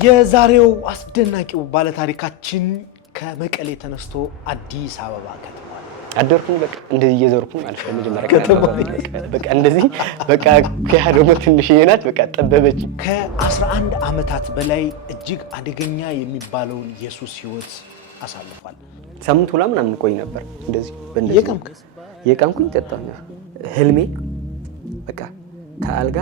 የዛሬው አስደናቂው ባለታሪካችን ከመቀሌ ተነስቶ አዲስ አበባ ከተማ አደርኩኝ በቃ እንደዚህ እየዞርኩኝ ማለት ነው። መጀመሪያ በቃ እንደዚህ በቃ ከያደው ትንሽ ይናት በቃ ጠበበች። ከ11 ዓመታት በላይ እጅግ አደገኛ የሚባለውን ኢየሱስ ሕይወት አሳልፏል። ሳምንት ሁላ ምናምን ቆይ ነበር እንደዚህ በእንደዚህ የቀምኩኝ ጠጣኝ። ህልሜ በቃ ከአልጋ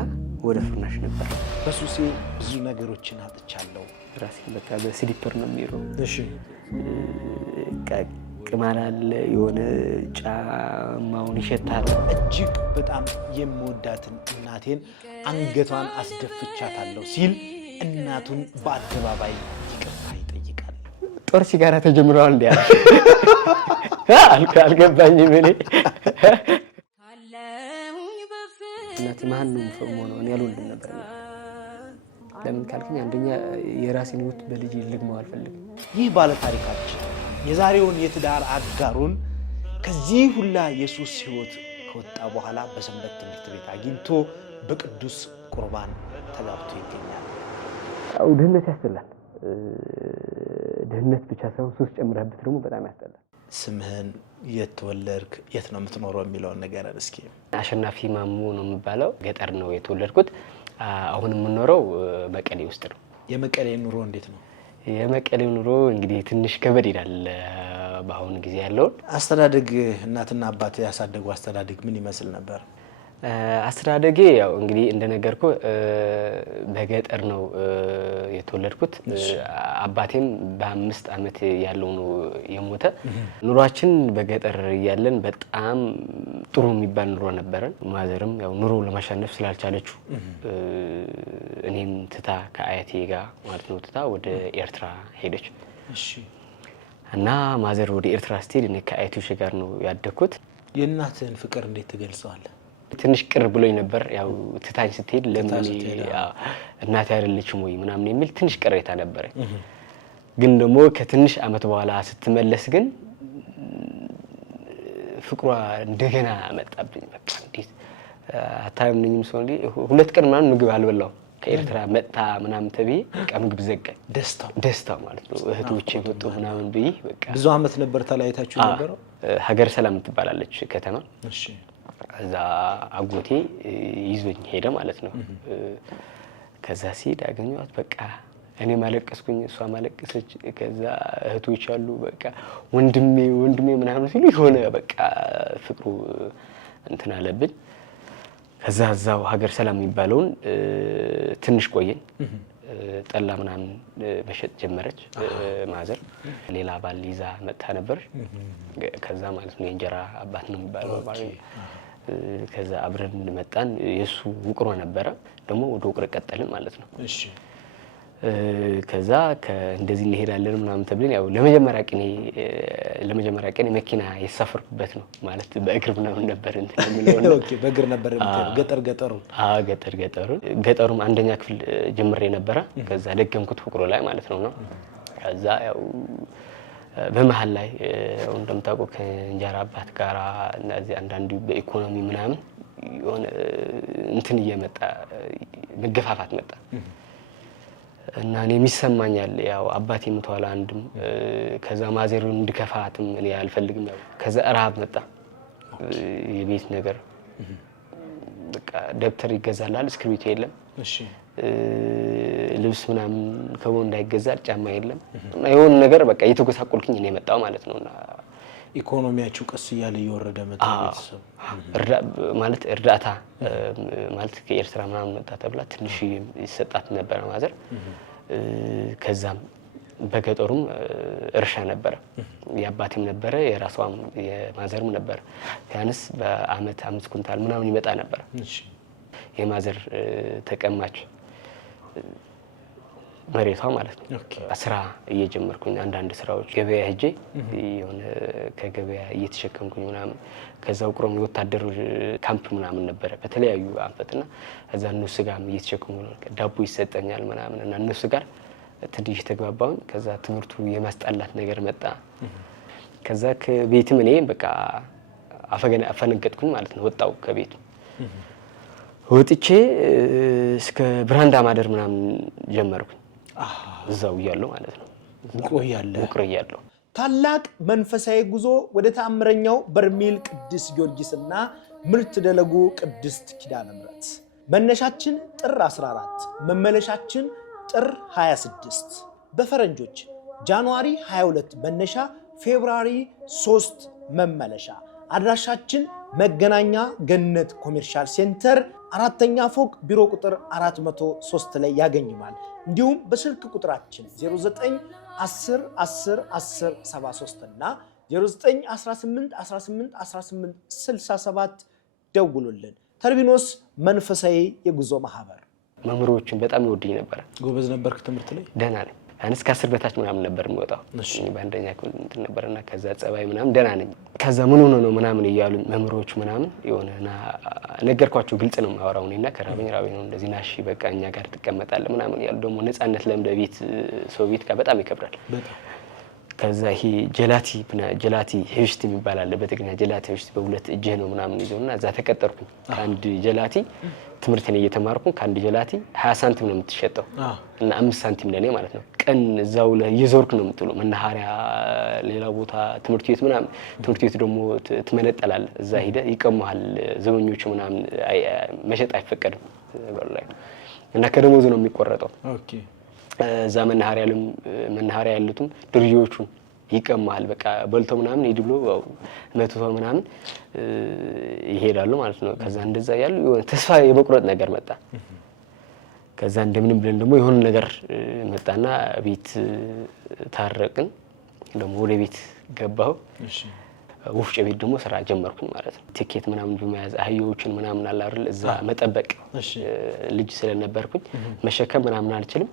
ወደ ፍርናሽ ነበር። በሱሴ ብዙ ነገሮችን አጥቻለሁ። ራሴ በቃ በስሊፐር ነው የሚሄደው። እሺ ቅማል አለ የሆነ ጫማውን ይሸታል። እጅግ በጣም የምወዳትን እናቴን አንገቷን አስደፍቻታለሁ ሲል እናቱን በአደባባይ ይቅርታ ይጠይቃል። ጦር ሲጋራ ተጀምሯል እንዴ? አልገባኝም እኔ እናቴ ማን ነው ሆኖ ነው ያልወልድም ነበር። ለምን ካልከኝ አንደኛ የራሴን ህይወት በልጅ ልግመው አልፈልግም። ይህ ባለ ታሪካችን የዛሬውን የትዳር አጋሩን ከዚህ ሁላ ኢየሱስ ሕይወት ከወጣ በኋላ በሰንበት ትምህርት ቤት አግኝቶ በቅዱስ ቁርባን ተጋብቶ ይገኛል። አው ድህነት ያስጠላል። ድህነት ብቻ ሳይሆን ሱስ ጨምረህበት ደግሞ በጣም ያስጠላል። ስምህን፣ የት ተወለድክ፣ የት ነው የምትኖረው የሚለውን ነገር እስኪ። አሸናፊ ማሙ ነው የሚባለው። ገጠር ነው የተወለድኩት። አሁን የምኖረው መቀሌ ውስጥ ነው። የመቀሌ ኑሮ እንዴት ነው? የመቀሌ ኑሮ እንግዲህ ትንሽ ከበድ ይላል በአሁን ጊዜ ያለው። አስተዳደግ እናትና አባት ያሳደጉ አስተዳደግ ምን ይመስል ነበር? አስተዳደጌ ያው እንግዲህ እንደነገርኩ በገጠር ነው የተወለድኩት። አባቴም በ5 ዓመት ያለው ነው የሞተ። ኑሯችን በገጠር ያለን በጣም ጥሩ የሚባል ኑሮ ነበረን። ማዘርም ያው ኑሮ ለማሻነፍ ስላልቻለችው እኔም ትታ ከአያቴ ጋር ማለት ነው ትታ ወደ ኤርትራ ሄደች። እሺ። እና ማዘር ወደ ኤርትራ ስትሄድ እኔ ከአያቴ ጋር ነው ያደግኩት። የእናትህን ፍቅር እንዴት ትገልጸዋለህ? ትንሽ ቅር ብሎኝ ነበር። ያው ትታኝ ስትሄድ ለምን እናቴ አይደለችም ወይ ምናምን የሚል ትንሽ ቅሬታ ነበር። ግን ደግሞ ከትንሽ አመት በኋላ ስትመለስ ግን ፍቅሯ እንደገና መጣብኝ። በቃ እንዴት አታምነኝም? ሰው እንዴ 2 ቀን ምናምን ምግብ አልበላው ከኤርትራ መጣ ምናምን ተብዬ በቃ ምግብ ዘጋኝ። ደስታው ማለት ነው። እህቶቼ መጡ ምናምን ብዬ በቃ ብዙ አመት ነበር ተለያይታችሁ ነበር? ሀገር ሰላም ትባላለች ከተማ። እሺ። ከዛ አጎቴ ይዞኝ ሄደ ማለት ነው። ከዛ ሲሄድ አገኘኋት። በቃ እኔ ማለቀስኩኝ፣ እሷ ማለቀሰች። ከዛ እህቶች አሉ በቃ ወንድሜ ምናምን ሲሉ የሆነ በቃ ፍቅሩ እንትን አለብኝ። ከዛ እዛው ሀገር ሰላም የሚባለውን ትንሽ ቆየን። ጠላ ምናምን መሸጥ ጀመረች ማዘር። ሌላ ባል ይዛ መጣ ነበር። ከዛ ማለት ነው የእንጀራ አባት ነው የሚባለው ማለት ነው። ከዛ አብረን መጣን። የሱ ውቅሮ ነበረ ደግሞ ወደ ውቅሮ ቀጠልን ማለት ነው። እሺ። ከዛ እንደዚህ እንሄዳለን ምናምን ተብለን ያው ለመጀመሪያ ቀን መኪና የሳፈርኩበት ነው ማለት በእግር ምናምን ነበር እንትን የሚለው። ኦኬ። በእግር ነበር ገጠሩም አንደኛ ክፍል ጀምሬ ነበረ። ከዛ ደገምኩት ውቅሮ ላይ ማለት ነው። ከዛ ያው በመሃል ላይ እንደምታውቁ ከእንጀራ አባት ጋር እንደዚህ አንዳንዱ በኢኮኖሚ ምናምን የሆነ እንትን እየመጣ መገፋፋት መጣ እና እኔ የሚሰማኛል ያው አባቴ ምቷል አንድም። ከዛ ማዘሩን እንድከፋትም እኔ አልፈልግም። ያው ከዛ ረሃብ መጣ። የቤት ነገር በቃ ደብተር ይገዛላል፣ እስክሪብቶ የለም። እሺ። ልብስ ምናምን ከቦንዳ እንዳይገዛል፣ ጫማ የለም። እና የሆነ ነገር በቃ እየተጎሳቆልኩኝ እኔ መጣው ማለት ነውና ኢኮኖሚያችሁ ቀስ እያለ እየወረደ መጣ። ቤተሰብ ማለት እርዳታ ማለት ከኤርትራ ምናምን መጣ ተብላ ትንሽ ይሰጣት ነበር ማዘር። ከዛም በገጠሩም እርሻ ነበረ፣ የአባቴም ነበረ፣ የራሷም የማዘርም ነበረ። ቢያንስ በአመት 5 ኩንታል ምናምን ይመጣ ነበር። እሺ። የማዘር ተቀማጭ መሬቷ ማለት ነው። ስራ እየጀመርኩኝ አንዳንድ ስራዎች ገበያ ሄጄ የሆነ ከገበያ እየተሸከምኩኝ ምናምን። ከዛ ውቅሮም የወታደር ካምፕ ምናምን ነበረ በተለያዩ አንፈትና እዛ እነሱ ጋር እየተሸከሙ ዳቦ ይሰጠኛል ምናምን እና እነሱ ጋር ትንሽ ተግባባሁኝ። ከዛ ትምህርቱ የማስጣላት ነገር መጣ። ከዛ ከቤትም እኔ በቃ አፈነገጥኩኝ ማለት ነው። ወጣው ከቤቱ ወጥቼ እስከ ብራንዳ ማደር ምናምን ጀመርኩኝ። እዛው እያለሁ ማለት ነው። ውቅሮ እያለሁ ታላቅ መንፈሳዊ ጉዞ ወደ ተአምረኛው በርሜል ቅዱስ ጊዮርጊስና ምርት ደለጉ ቅድስት ኪዳነ ምሕረት። መነሻችን ጥር 14 መመለሻችን ጥር 26 በፈረንጆች ጃንዋሪ 22 መነሻ ፌብሩዋሪ 3 መመለሻ። አድራሻችን መገናኛ ገነት ኮሜርሻል ሴንተር 4ኛ ፎቅ ቢሮ ቁጥር 403 ላይ ያገኙናል። እንዲሁም በስልክ ቁጥራችን 09 10 10 10 73 እና 09 18 18 18 67 ደውሉልን። ተርቢኖስ መንፈሳዊ የጉዞ ማህበር። መምህሮችን በጣም ይወዱኝ ነበር። ጎበዝ ነበርክ ትምህርት ላይ? ደህና ነኝ። አንስ ከ10 በታች ምናምን ነበር የምወጣው በአንደኛ ክፍል እንትን ነበርና ከዛ ጸባይ ምናምን ደህና ነኝ። ከዛ ምን ሆነ ነው ምናምን እያሉ መምህሮች ምናምን የሆነና ነገርኳቸው። ግልጽ ነው የማወራው እኔና ከራበኝ ነው እንደዚህ ናሺ በቃ እኛ ጋር ትቀመጣለህ ምናምን ያሉ ደግሞ ነፃነት ለምደ ቤት ሰው ቤት ጋር በጣም ይከብዳል። ከዛ ይሄ ጀላቲ ህብሽት የሚባል አለ በትግርኛ ጀላቲ ህብሽት በሁለት እጅ ነው ምናምን ይዘውና እዛ ተቀጠርኩኝ። ከአንድ ጀላቲ ትምህርቴን እየተማርኩ ከአንድ ጀላቲ 20 ሳንቲም ነው የምትሸጠው እና 5 ሳንቲም ለኔ ማለት ነው። ቀን እዛው ላይ እየዞርክ ነው የምትውለው። መናኸሪያ ሌላ ቦታ ትምህርት ቤት ምናምን ትምህርት ቤት ደግሞ ትመነጠላለህ። እዛ ሄደህ ይቀማሃል ዘበኞቹ ምናምን መሸጥ አይፈቀድም በላይ እና ከደሞዙ ነው የሚቆረጠው። ኦኬ እዛ መናኸሪያ ያሉትም ድርዮቹን ይቀማሃል። በቃ በልቶ ምናምን ሄድ ብሎ መቶ ምናምን ይሄዳሉ ማለት ነው። ከዛ እንደዛ ያሉ የሆነ ተስፋ የመቁረጥ ነገር መጣ። ከዛ እንደምንም ብለን ደግሞ የሆነ ነገር መጣና ቤት ታረቅን። ደግሞ ወደ ቤት ገባሁ። እሺ ወፍጮ ቤት ደግሞ ስራ ጀመርኩኝ ማለት ነው። ቲኬት ምናምን በመያዝ አህዮችን ምናምን አለ አይደል እዛ መጠበቅ። ልጅ ስለነበርኩኝ መሸከም ምናምን አልችልም።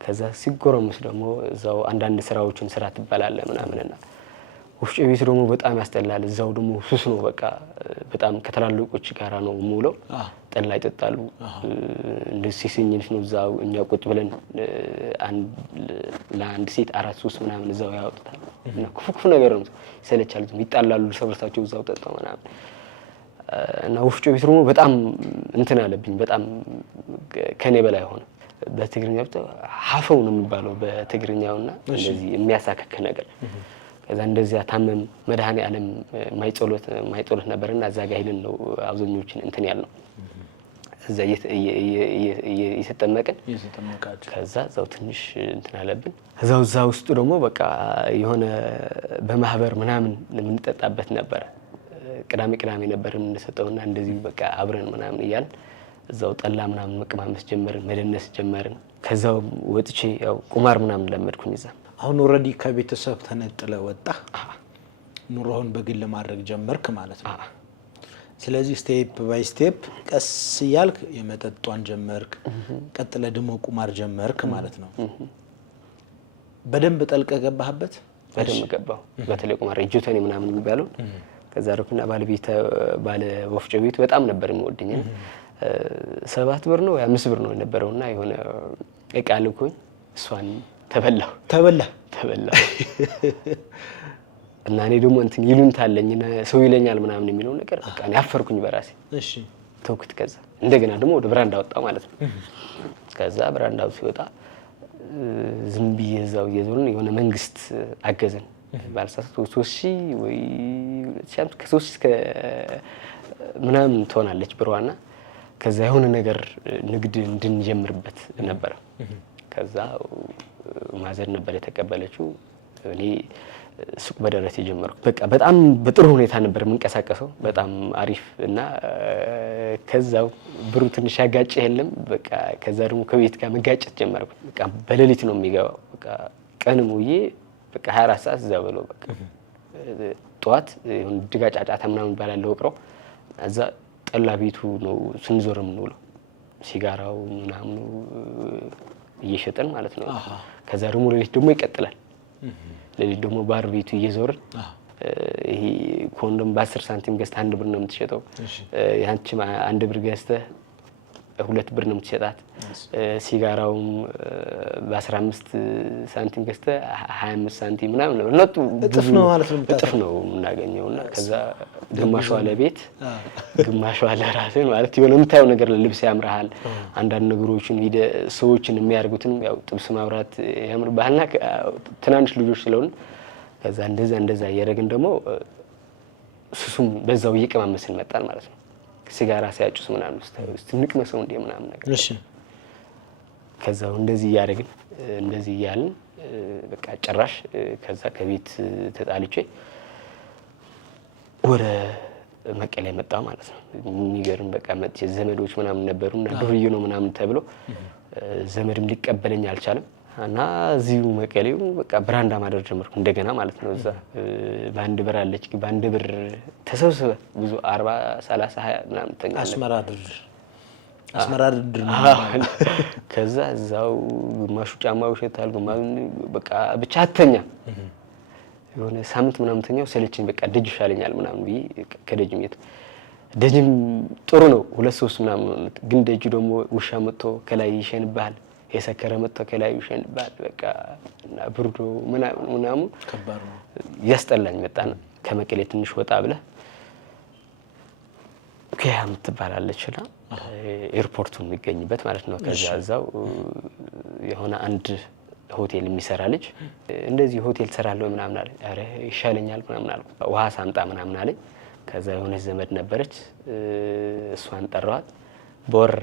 ከዛ ሲጎረምስ ደግሞ እዛው አንዳንድ ስራዎችን ስራ ትባላለ ምናምንና ወፍጮ ቤት ደግሞ በጣም ያስጠላል። እዛው ደግሞ ሱስ ነው በቃ በጣም ከተላልቆች ጋራ ነው ሙለው ጠላ ይጠጣሉ። እንደዚህ ሲሰኝልሽ ነው እዛው እኛ ቁጥ ብለን ለአንድ ሴት 4-3 ምናምን እዛው ያወጣሉ እና ክፉ ነገር ነው። ሰለቻሉ ይጣላሉ ሰብርታቸው እዛው ጠጣው ምናምን እና ወፍጮ ቤት ደግሞ በጣም እንትን አለብኝ በጣም ከኔ በላይ ሆነ። በትግርኛ ብቻ ሀፈው ነው የሚባለው በትግርኛውና እንደዚህ የሚያሳከክ ነገር። ከዛ እንደዚያ ታመም መድኃኔ ዓለም ማይጾሎት ነበርና እዛ ጋር ሄደን ነው አብዛኞቹን እንትን ያልነው እዛ እየተጠመቅን ከዛ እዛው ትንሽ እንትን አለብን። እዛ ውስጡ ደግሞ በቃ የሆነ በማህበር ምናምን የምንጠጣበት ነበር። ቅዳሜ ነበር የምንሰጠውና እንደዚህ በቃ አብረን ምናምን እያልን እዛው ጠላ ምናምን መቀማመስ ጀመርን፣ መደነስ ጀመርን። ከዛው ወጥቼ ያው ቁማር ምናምን ለመድኩኝ እዛ። አሁን ኦሬዲ ከቤተሰብ ተነጥለ ወጣ ኑሮህን በግል ማድረግ ጀመርክ ማለት ነው። ስለዚህ ስቴፕ ባይ ስቴፕ ቀስ እያልክ የመጠጧን ጀመርክ፣ ቀጥለ ደግሞ ቁማር ጀመርክ ማለት ነው። በደንብ ጠልቀ ገባህበት? በደንብ ገባሁ። በተለይ ቁማር ጆተኒ ምናምን የሚባለው ከዛ ረኩና ባለ ወፍጮ ቤት በጣም ነበር የሚወደኝ። 7 ብር ነው 5 ብር ነው የነበረውና የሆነ እቃ ልኮኝ እሷን ተበላሁ እና እኔ ደግሞ እንትን ይሉንታለኝ ሰው ይለኛል ምናምን የሚለው ነገር በቃ እኔ አፈርኩኝ በራሴ። እሺ ተውኩት። ከዛ እንደገና ደግሞ ወደ ብራንዳ ወጣ ማለት ነው። ከዛ ብራንዳው ሲወጣ ዝም ብዬ እዛው እየዞርን የሆነ መንግስት አገዘን ባልሳሳት 3000 ወይ ከ3 እስከ ምናምን ትሆናለች ብሯና ከዛ የሆነ ነገር ንግድ እንድንጀምርበት ነበር። ከዛ ማዘር ነበር የተቀበለችው። እኔ ሱቅ በደረቴ ጀመርኩ። በቃ በጣም በጥሩ ሁኔታ ነበር የምንቀሳቀሰው በጣም አሪፍ እና ከዛው ብሩ ትንሽ ያጋጭ የለም በቃ ከዛ ደግሞ ከቤት ጋር መጋጨት ጀመርኩ። በቃ በሌሊት ነው የሚገባው በቃ ቀንም ውዬ በቃ 24 ሰዓት እዛ ብሎ በቃ ጧት የሆነ ድጋ ጫጫታ ምናምን ባላለው ወቅረው እዛ ጠላ ቤቱ ነው ስንዞር የምንውለው ሲጋራው ምናምን እየሸጠን ማለት ነው። ከዛ ደግሞ ሌሊት ደግሞ ይቀጥላል። ሌሊት ደግሞ ባር ቤቱ እየዞርን ይሄ ኮንዶም በ10 ሳንቲም ገዝተህ 1 ብር ነው የምትሸጠው። ያንቺ 1 ብር ገዝተህ 2 ብር ነው የምትሸጣት። ሲጋራውም በ15 ሳንቲም ገዝተህ 25 ሳንቲም ምናምን ነው። እጥፍ ነው ማለት ነው። እጥፍ ነው የምናገኘውና ከዛ ግማሿ ለቤት ግማሿ ለራስ ማለት የሆነ የምታየው ነገር ልብስ ያምራል አንዳንድ ነገሮችን ሰዎችን የሚያርጉትን ያው ጥብስ ማብራት ያምርባልና ትናንሽ ልጆች ስለሆነ ከዛ እንደዛ እያደረግን ደግሞ ሱሱም በዛው እየቀማመስን መጣን ማለት ነው ሲጋራ ሲያጭስ ምናምን ትንቅ መስለው እንደ ምናምን ነገር እሺ ከዛው እንደዚህ እያደረግን እንደዚህ እያልን በቃ ጭራሽ ከዛ ከቤት ተጣልቼ ወደ መቀሌ መጣ ማለት ነው የሚገርም በቃ መጥቼ ዘመዶች ምናምን ነበሩና ዱርዬ ነው ምናምን ተብሎ ዘመድም ሊቀበለኝ አልቻለም እና እዚሁ መቀሌው በቃ ብራንዳ ማደር ጀመርኩ እንደገና ማለት ነው እዛ ባንድ ብር አለች ባንድ ብር ተሰብስበ ብዙ 40 30 20 ምናምን ተኛለ አስመራ ድር ከዛ እዛው ግማሹ ጫማው ሸታል ግማሹ በቃ ብቻ አተኛ የሆነ ሳምንት ምናምን ተኛው ሰለችኝ በቃ ደጅ ይሻለኛል ምናምን ቢ ከደጅም ደጅም ጥሩ ነው 2-3 ምናምን ግን ደጅ ደግሞ ውሻ መጥቶ ከላይ ይሸንባል የሰከረ መጥቶ ከላይ ይሸንባል በቃ እና ብርዶ ምናምን ከባድ ነው ያስጠላኝ መጣና ከመቀሌ ትንሽ ወጣ ብለ ከያም ትባላለችና ኤርፖርቱ የሚገኝበት ማለት ነው ከዛ እዛው የሆነ አንድ ሆቴል የሚሰራ ልጅ እንደዚህ ሆቴል ሰራለው ምናምን አለ አረ ይሻለኛል ምናምን አልኩ ውሃ ሳምጣ ምናምን አለኝ ከዛ የሆነ ዘመድ ነበረች እሷን ጠራዋት በወር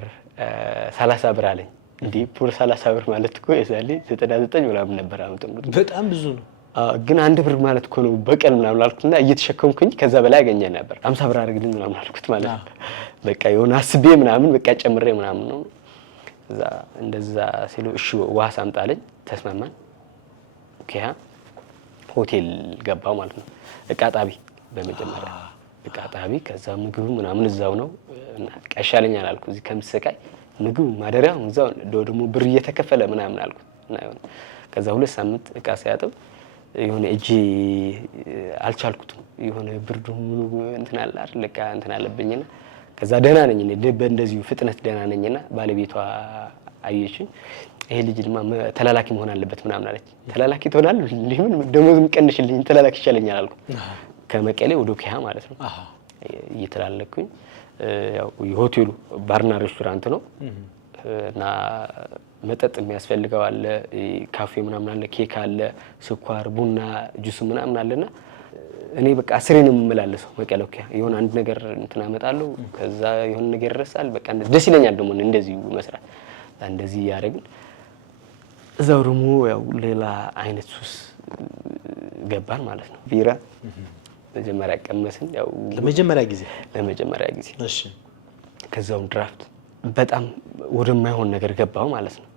30 ብር አለኝ እንዴ ፑር 30 ብር ማለት እኮ የዛሌ 99 ምናምን ነበር አመጣው በጣም ብዙ ነው ግን አንድ ብር ማለት እኮ ነው በቀን ምናምን አልኩትና እየተሸከምኩኝ ከዛ በላይ ያገኘ ነበር 50 ብር አድርግልኝ ምናምን አልኩት ማለት ነው በቃ የሆነ አስቤ ምናምን በቃ ጨምሬ ምናምን ነው እዛ እንደዛ ሲሉ እሺ ውሃ ሳምጣለኝ ተስማማን ኦኬያ ሆቴል ገባው ማለት ነው እቃጣቢ በመጀመሪያ እቃጣቢ ከዛ ምግቡ ምናምን እዛው ነው እና ቀሻለኛል አልኩ እዚህ ከምሰቃይ ምግቡ ማደሪያው እዛው ደግሞ ብር እየተከፈለ ምናምን አልኩት እና ይሁን ከዛ 2 ሳምንት እቃ ሲያጥብ የሆነ እጂ አልቻልኩትም የሆነ ብርዱ ሙሉ እንትን አለ አይደል ለካ እንትን አለብኝና ከዛ ደህና ነኝ እኔ በእንደዚሁ ፍጥነት ደህና ነኝና ባለቤቷ አየችኝ ይሄ ልጅ ድማ ተላላኪ መሆን አለበት ምናምን አለች ተላላኪ ትሆናል ለምን ደሞዝም ቀንሽልኝ ተላላኪ ይሻለኛል አልኩ ከመቀሌ ወደ ኪያ ማለት ነው እየተላለኩኝ ያው የሆቴሉ ባርና ሬስቶራንት ነው እና መጠጥ የሚያስፈልገው አለ ካፌ ምናምን አለ ኬክ አለ ስኳር ቡና ጁስ ምናምን አለና እኔ በቃ አስሬንም መላለሰው መቀለኪያ የሆነ አንድ ነገር እንትና አመጣለሁ ከዛ የሆነ ነገር ይረሳል በቃ ደስ ይለኛል ደግሞ እንደዚህ መስራት እንደዚህ ያደርግን እዛው ደግሞ ያው ሌላ አይነት ሱስ ገባን ማለት ነው ቢራ መጀመሪያ ቀመስን ያው ለመጀመሪያ ጊዜ እሺ ከዛው ድራፍት በጣም ወደማይሆን ነገር ገባው ማለት ነው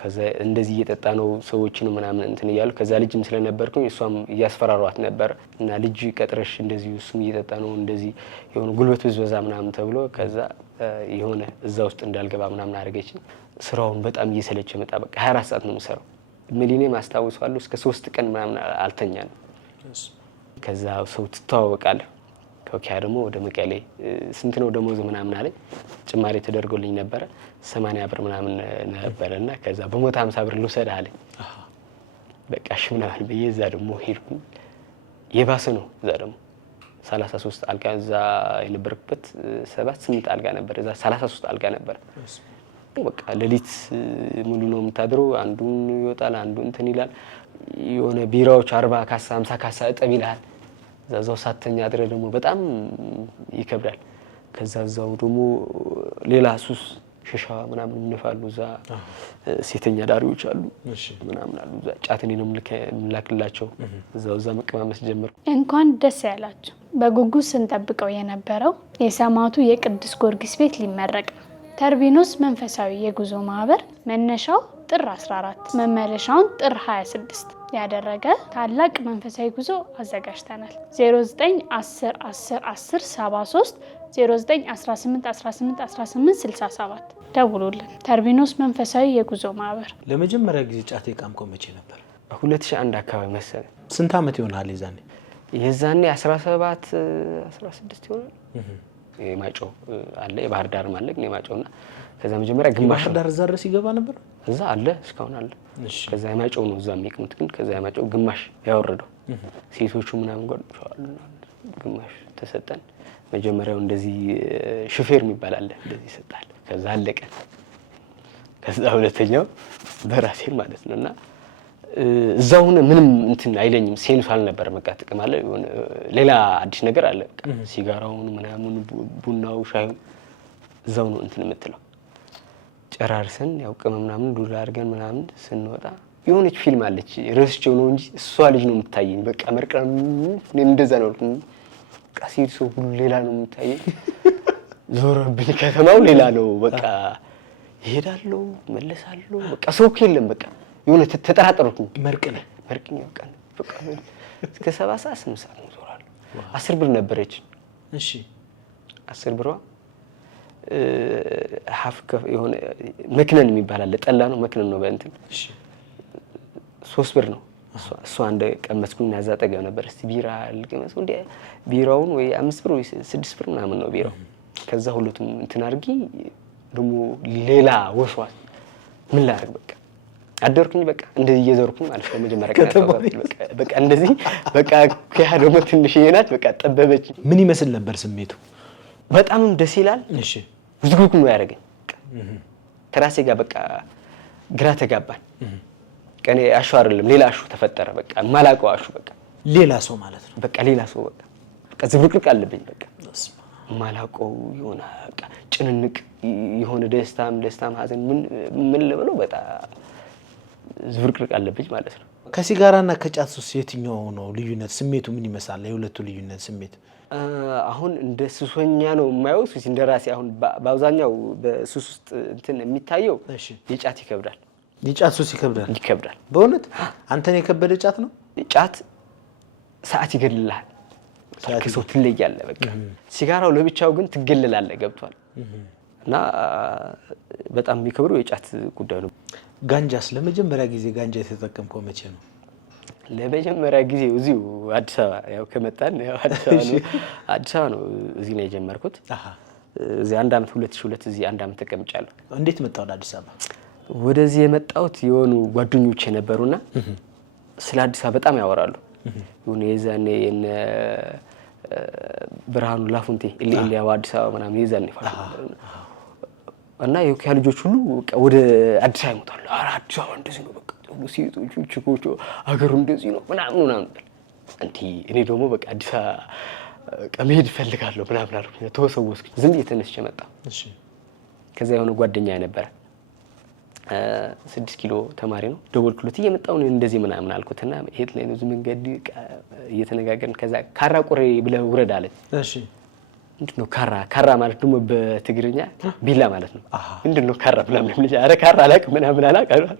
ከዛ እንደዚህ እየጠጣ ነው ሰዎችን ምናምን እንትን ይያሉ ከዛ ልጅም ስለነበርኩኝ እሷም ያስፈራሯት ነበር እና ልጅ ቀጥረሽ እንደዚህ እሱም እየጠጣ ነው እንደዚህ የሆነ ጉልበት ብዝበዛ ምናምን ተብሎ ከዛ የሆነ እዛ ውስጥ እንዳልገባ ምናምን አድርገች ስራውን በጣም እየሰለቸ መጣ በቃ 24 ሰዓት ነው የምሰራው ሚሊኔም አስታውሳለሁ እስከ 3 ቀን ምናምን አልተኛንም ከዛ ሰው ተተዋወቃለ ከኪያ ደግሞ ወደ መቀሌ ስንት ነው ደሞዝ ምናምን አለኝ ጭማሪ ተደርጎልኝ ነበር 80 ብር ምናምን ነበርና ከዛ በሞታ 50 ብር ልውሰድ አለኝ በቃ እሺ ምናምን በየዛ ደግሞ ሄድኩ የባሰ ነው እዛ ደግሞ 33 አልጋ እዛ የነበርኩበት 7-8 አልጋ ነበር እዛ 33 አልጋ ነበር በቃ ለሊት ሙሉ ነው የምታድረው አንዱን ይወጣል አንዱን እንትን ይላል የሆነ ቢራዎች 40 ካሳ 50 ካሳ እጠብ ይላል ዛዛው ሳተኛ አድረ ደግሞ በጣም ይከብዳል ከዛዛው ደግሞ ሌላ ሱስ ሸሻ ምናምን እንፋሉ ዛ ሴተኛ ዳሪዎች አሉ ምናምን አሉ ዛ ጫትኔ ነው ምላክላቸው ዛዛ መቀማመስ ጀመርኩ እንኳን ደስ ያላችሁ በጉጉት ስንጠብቀው የነበረው የሰማዕቱ የቅዱስ ጊዮርጊስ ቤት ሊመረቅ ተርቢኖስ መንፈሳዊ የጉዞ ማህበር መነሻው ጥር 14 መመለሻውን ጥር 26 ያደረገ ታላቅ መንፈሳዊ ጉዞ አዘጋጅተናል 0910101073 0918181867 ደውሉልን ተርቢኖስ መንፈሳዊ የጉዞ ማህበር ለመጀመሪያ ጊዜ ጫት የቃምከው መቼ ነበር 2001 አካባቢ መሰለ ስንት አመት ይሆናል የዛኔ 17 16 ይሆናል የማጮ አለ የባህር ዳር ማለት ነው የማጮና ከዛ መጀመሪያ ግማሽ ባህር ዳር ዛሬ ሲገባ ነበር እዛ አለ እስካሁን አለ ከዛ የማጮ ነው እዛ የሚቀምጥ ግን ከዛ የማጮ ግማሽ ያወረደው ሴቶቹ ምናምን ጓደኞች ግማሽ ተሰጠን። መጀመሪያው እንደዚህ ሹፌር የሚባል አለ እንደዚህ ይሰጣል። ከዛ አለቀ። ከዛ ሁለተኛው በራሴ ማለት ነውና እዛው ሆነ ምንም እንትን አይለኝም። ሴንሱ አልነበረም። በቃ ጥቅም አለ የሆነ ሌላ አዲስ ነገር አለ። በቃ ሲጋራውን ምናምን ቡናው ሻዩ እዛው ነው እንትን የምትለው። ጨራርሰን ያው ቅመም ምናምን ዱላ አድርገን ምናምን ስንወጣ የሆነች ፊልም አለች ረስቼው ነው እንጂ እሷ ልጅ ነው የምታየኝ። በቃ መርቀም እኔም እንደዛ ነው አልኩኝ። በቃ ሲሄድ ሰው ሁሉ ሌላ ነው የምታየኝ። ዞረብኝ ከተማው ሌላ ነው። በቃ ይሄዳለሁ መለሳለሁ። በቃ ሰው የለም። በቃ የሆነ ተጠራጠርኩኝ። መርቅኝ በቃ እስከ 7 ሰዓት 8 ሰዓት ነው ዞራለሁ። 10 ብር ነበረች። እሺ 10 ብሯ ሀፍ የሆነ መክነን የሚባል አለ። ጠላ ነው መክነን ነው በእንትን 3 ብር ነው። እሷ አንድ ቀመስኩኝ። ያዛ ጠገብ ነበር። እስቲ ቢራ ልቀመስ እንዴ ቢራውን ወይ 5 ብር ወይ 6 ብር ምናምን ነው ቢራው። ከዛ ሁለቱም እንትን አድርጊ ደግሞ ሌላ ወስዋስ ምን ላድርግ በቃ አደርኩኝ። በቃ እንደዚህ እየዘርኩኝ ማለት ነው። መጀመሪያ በቃ እንደዚህ በቃ ከያ ደግሞ ትንሽ ይናት በቃ ጠበበች። ምን ይመስል ነበር ስሜቱ? በጣምም ደስ ይላል። እሺ ዝግብግ ነው ያደረገኝ። ከራሴ ጋር በቃ ግራ ተጋባን። ቀኔ አሹ አይደለም ሌላ አሹ ተፈጠረ። በቃ ማላቀው አሹ በቃ ሌላ ሰው ማለት ነው። በቃ ሌላ ሰው በቃ ዝብርቅርቅ አለብኝ። በቃ ማላቀው የሆነ በቃ ጭንንቅ የሆነ ደስታም ሀዘን ምን ልበለው በጣም ዝብርቅርቅ አለብኝ ማለት ነው። ከሲጋራና ከጫት ሱስ የትኛው ነው ልዩነት? ስሜቱ ምን ይመስላል? የሁለቱ ልዩነት ስሜት አሁን እንደ ሱሰኛ ነው የማየው። ሱስ እንደራሴ አሁን በአብዛኛው በሱስ ውስጥ እንትን የሚታየው የጫት ይከብዳል። የጫት ሱስ ይከብዳል። በእውነት አንተን የከበደ ጫት ነው? ጫት ሰዓት ይገድልሃል። ከሰው ትለያለህ በቃ። ሲጋራው ለብቻው ግን ትገለላለህ። ገብቷል። እና በጣም የሚከብደው የጫት ጉዳይ ነው። ጋንጃስ ለመጀመሪያ ጊዜ ጋንጃ የተጠቀምከው መቼ ነው? ለመጀመሪያ ጊዜ እዚሁ አዲስ አበባ ያው ከመጣን ያው አዲስ አበባ ነው እዚህ ነው የጀመርኩት። እዚህ 1 አመት 2002 እዚህ 1 አመት ተቀምጫለሁ። እንዴት መጣው ወደ አዲስ አበባ? ወደዚህ የመጣሁት የሆኑ ጓደኞቼ ነበሩና ስለ አዲስ አበባ በጣም ያወራሉ። የሆነ የዛኔ የነ ብርሃኑ ላፉንቴ ኢሊያው አዲስ አበባ ምናምን የዛኔ ፋሽን እና የውኪያ ልጆች ሁሉ በቃ ወደ አዲስ አበባ ይመጣሉ። አዲስ አበባ እንደዚህ ነው በቃ ሴቶቹ ችኮቹ አገሩ እንደዚህ ነው ምናምን እንዴ እኔ ደግሞ በቃ አዲስ አበባ መሄድ እፈልጋለሁ ምናምን አልኩኝ። ተወሰወስኩኝ። ዝም ብዬ ተነስቼ መጣሁ። እሺ ከዛ የሆነ ጓደኛ ነበረ 6 ኪሎ ተማሪ ነው። ደወልኩለት እየመጣሁ ነው እንደዚህ ምናምን አልኩትና ሄድ ላይ ነው ዝም መንገድ እየተነጋገርን ከዛ ካራ ቆሬ ብለህ ውረድ አለኝ። እሺ ምንድነው ካራ ማለት ደግሞ በትግርኛ ቢላ ማለት ነው። ምንድነው ካራ ምናምን ልጅ አረ ካራ አላውቅም ምናምን አላውቅም።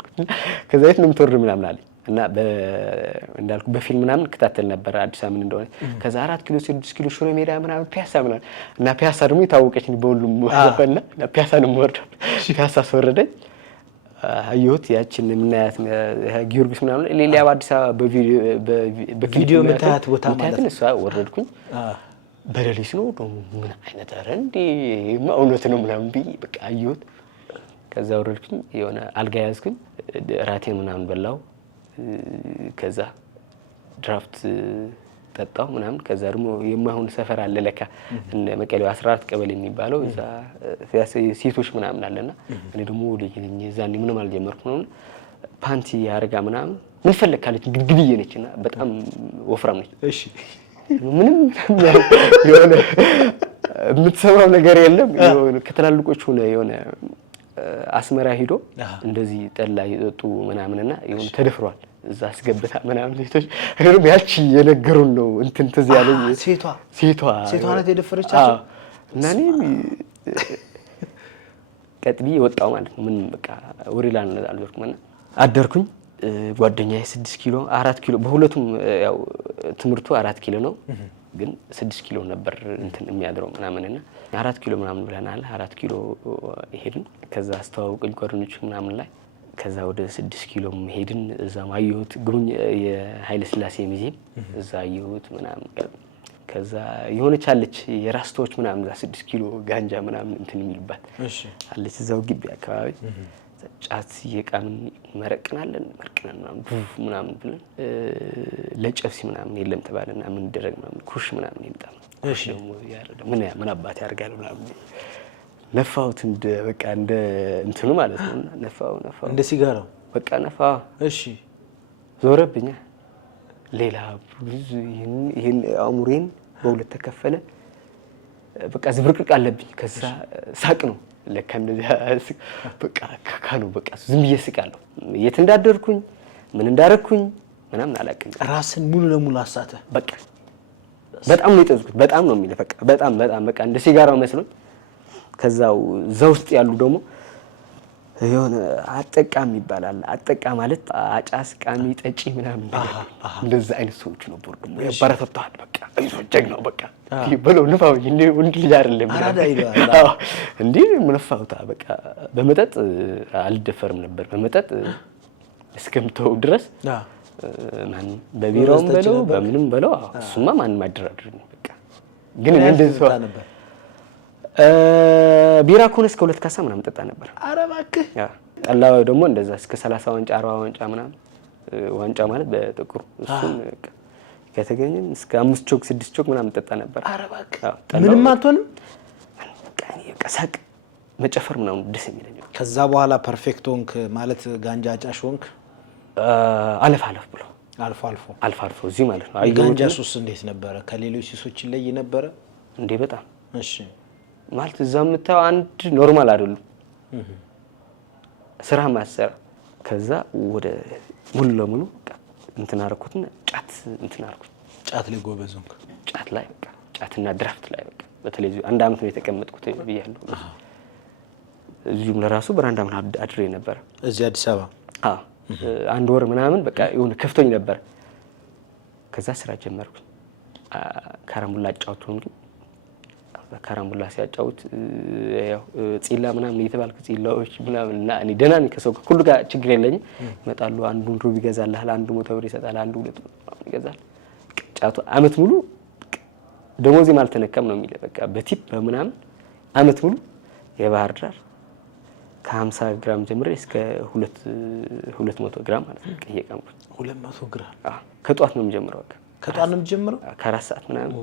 ከዛ የት ነው የምትወርድ ምናምን አለኝ እና እንዳልኩ በፊልም ምናምን ከታተል ነበር አዲስ አበባ ምን እንደሆነ። ከዛ 4 ኪሎ 6 ኪሎ ሽሮ ሜዳ ምናምን ፒያሳ ምናምን እና ፒያሳ ደግሞ የታወቀችኝ በሁሉም ዘፈና እና ፒያሳ ነው የምወርደው። ፒያሳ አስወረደኝ። አየሁት ያችን ምናያት ጊዮርጊስ ምናምን ሌላ አዲስ አበባ በቪዲዮ መታየት ቦታ ማለት ነው። እሷ ወረድኩኝ። በሌሊት ነው ደግሞ ምን አይነት አረንዲ ማውነት ነው ምናምን ብዬ በቃ አየሁት። ከዛ ወረድኩኝ። የሆነ አልጋ ያዝኩኝ። ራቴን ምናምን በላው። ከዛ ድራፍት ጠጣው ምናምን። ከዛ ደግሞ የማይሆን ሰፈር አለ ለካ እንደ መቀሌው 14 ቀበሌ የሚባለው እዛ ሴቶች ምናምን አለና እኔ ደግሞ ልጅ ነኝ እዛኔ ምንም አልጀመርኩም ነው። ፓንቲ ያርጋ ምናምን ምን ፈለካለች ግድግድዬ ነችና በጣም ወፍራም ነች። እሺ ምንም የሆነ የምትሰማው ነገር የለም። የሆነ ከተላልቆች ሆነ የሆነ አስመራ ሄዶ እንደዚህ ጠላ ይጠጡ ምናምንና የሆነ ተደፍሯል። እዛ አስገብታ ምናምን ሴቶች እኔም ያቺ የነገሩን ነው እንትን ትዝ ያለኝ። ሴቷ ናት የደፈረቻቸው እና እኔ ቀጥቢ ወጣው ማለት ነው። ምን በቃ ወሬላ ነው አልወርኩም። አደርኩኝ። ጓደኛዬ 6 ኪሎ 4 ኪሎ በሁለቱም ያው ትምርቱ 4 ኪሎ ነው ግን 6 ኪሎ ነበር እንትን የሚያድረው ምናምንና 4 ኪሎ ምናምን ብለናል። 4 ኪሎ ሄድን። ከዛ አስተዋውቀኝ ጓደኞች ምናምን ላይ ከዛ ወደ 6 ኪሎ ሄድን። እዛ ማየሁት ግሩኝ የኃይለ ሥላሴ ሙዚየም እዛ አየሁት ምናምን። ከዛ የሆነች አለች የራስቶች ምናምን እዛ 6 ኪሎ ጋንጃ ምናምን እንትን የሚልባት አለች እዛው ግቢ አካባቢ። ጫት የቃምን መረቅናለን ምናምን ብለን ለጨብሲ ምናምን የለም ተባለና ምን ደረግ ምናምን ኩሽ ምናምን ይምጣ እሺ ደግሞ ያረደ ምን አባት ያርጋል ምናምን ነፋሁት እንደ በቃ እንደ እንትኑ ማለት ነው። ነፋው እንደ ሲጋራው በቃ ነፋው። እሺ ዞረብኛ ሌላ ብዙ ይሄን አእምሮዬን በሁለት ተከፈለ። በቃ ዝብርቅርቅ አለብኝ። ከዛ ሳቅ ነው ለካ እንደዚህ በቃ ካካሉ በቃ ዝም ብዬ ስቃለሁ። የት እንዳደርኩኝ ምን እንዳረኩኝ ምናምን አላውቅም። ራስን ሙሉ ለሙሉ አሳተ። በቃ በጣም ነው የጠዝኩት። በጣም ነው የሚለው በቃ በጣም በቃ እንደ ሲጋራው መስሎኝ። ከዛው እዛ ውስጥ ያሉ ደግሞ የሆነ አጠቃሚ ይባላል። አጠቃ ማለት አጫስ ቃሚ ጠጪ ምናምን እንደዛ አይነት ሰዎች ነበሩ። ደግሞ ያባረታታል። በቃ አይዞህ ጀግናው በቃ በለው ንፋው እንዴ ወንድ ልጅ አይደለም እንዴ ምንፋውታ በቃ በመጠጥ አልደፈርም ነበር። በመጠጥ እስከምተው ድረስ ማን በቢራውም በለው በምንም በለው እሱማ ማንም አደራድርኝ በቃ ግን እንደዛ ነበር። ቢራ ከሆነ እስከ 2 ካሳ ምናምን ጠጣ ነበር። ኧረ እባክህ ጠላው ደግሞ እንደዛ እስከ 30 ዋንጫ 40 ዋንጫ ምናምን ዋንጫ ማለት በጥቁር እሱን ከተገኘን እስከ 5 ቾክ 6 ቾክ ምናምን ጠጣ ነበር። ኧረ እባክህ ምንም አትሆንም። በቃ ሳቅ መጨፈር ምናምን ደስ የሚለኝ። ከዛ በኋላ ፐርፌክት ሆንክ ማለት ጋንጃ አጫሽ ሆንክ? አልፎ ብሎ አልፎ እዚህ ማለት ነው። ጋንጃ ሱስ እንዴት ነበረ? ከሌሎች ሱሶች ይለይ ነበረ እንዴ? በጣም እሺ ማለት እዛ የምታየው አንድ ኖርማል አይደሉም ስራ ማሰራ። ከዛ ወደ ሙሉ ለሙሉ እንትን አደረኩትና ጫት እንትን አደረኩት። ጫት ላይ ጎበዝ ሆንክ? ጫት ላይ በቃ ጫትና ድራፍት ላይ በቃ በተለይ አንድ አመት ነው የተቀመጥኩት ብያለሁ። እዚሁም ለራሱ በራንዳ ምን አድሬ ነበር እዚህ አዲስ አበባ። አንድ ወር ምናምን በቃ የሆነ ከፍቶኝ ነበር። ከዛ ስራ ጀመርኩ። ካራምቡላ አጫውተውኝ በካራምቡላ ሲያጫውት ያው ጺላ ምናምን እየተባልኩ ጺላዎች ምናምን እና እኔ ደህና ነኝ ከሰው ሁሉ ጋር ችግር የለኝም። ይመጣሉ አንዱን ሩብ ይገዛልሃል፣ አንዱ ሞቶ ብር ይሰጣል፣ አንዱ 2 ይገዛል። ጫቱ አመት ሙሉ ደሞዜም አልተነካም ነው የሚለው በቃ በቲፕ በምናምን አመት ሙሉ የባህር ዳር ከ50 ግራም ጀምሬ እስከ 200 ግራም ማለት ነው እየቀምኩ 200 ግራም ከጧት ነው የምጀምረው በቃ ከጧት ነው የምጀምረው ከ4 ሰዓት ምናምን።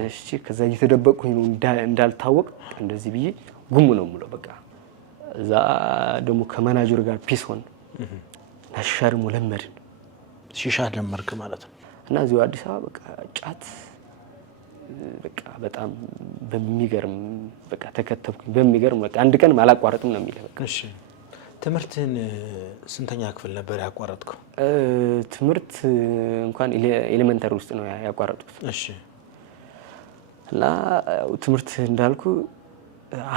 እሺ ከዛ እየተደበቅኩኝ ነው እንዳልታወቅ እንደዚህ ብዬ ጉም ነው የምለው በቃ። እዛ ደግሞ ከማናጀር ጋር ፒስ ሆን ናሻ ደግሞ ለመድን ሺሻ ጀመርክ ማለት ነው። እና እዚሁ አዲስ አበባ በቃ ጫት በቃ በጣም በሚገርም በቃ ተከተብኩኝ በሚገርም በቃ አንድ ቀን አላቋረጥም ነው የሚለው በቃ። እሺ ትምህርትን ስንተኛ ክፍል ነበር ያቋረጥከው? ትምህርት እንኳን ኤሌመንተሪ ውስጥ ነው ያቋረጥኩት። እሺ እና ትምህርት እንዳልኩ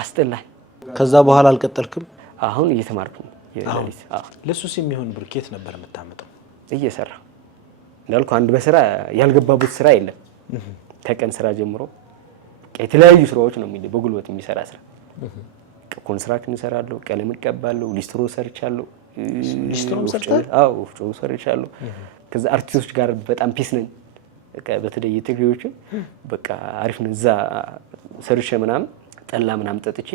አስጠላኝ። ከዛ በኋላ አልቀጠልክም? አሁን እየተማርኩ ነው የሌሊት። ለሱስ የሚሆን ብርኬት ነበር የምታመጣው? እየሰራ እንዳልኩ አንድ በስራ ያልገባበት ስራ የለም። ከቀን ስራ ጀምሮ የተለያዩ ስራዎች ነው የሚል በጉልበት የሚሰራ ስራ። ኮንስትራክሽን እሰራለሁ፣ ቀለም እቀባለሁ፣ ሊስትሮ ሰርቻለሁ። ሊስትሮ ሰርቻለሁ? አዎ ወፍጮ ሰርቻለሁ። ከዛ አርቲስቶች ጋር በጣም ፒስ ነኝ። በቃ በተለይ የትግሬዎቹ በቃ አሪፍ ነው። እዛ ሰርቼ ምናምን ጠላ ምናምን ጠጥቼ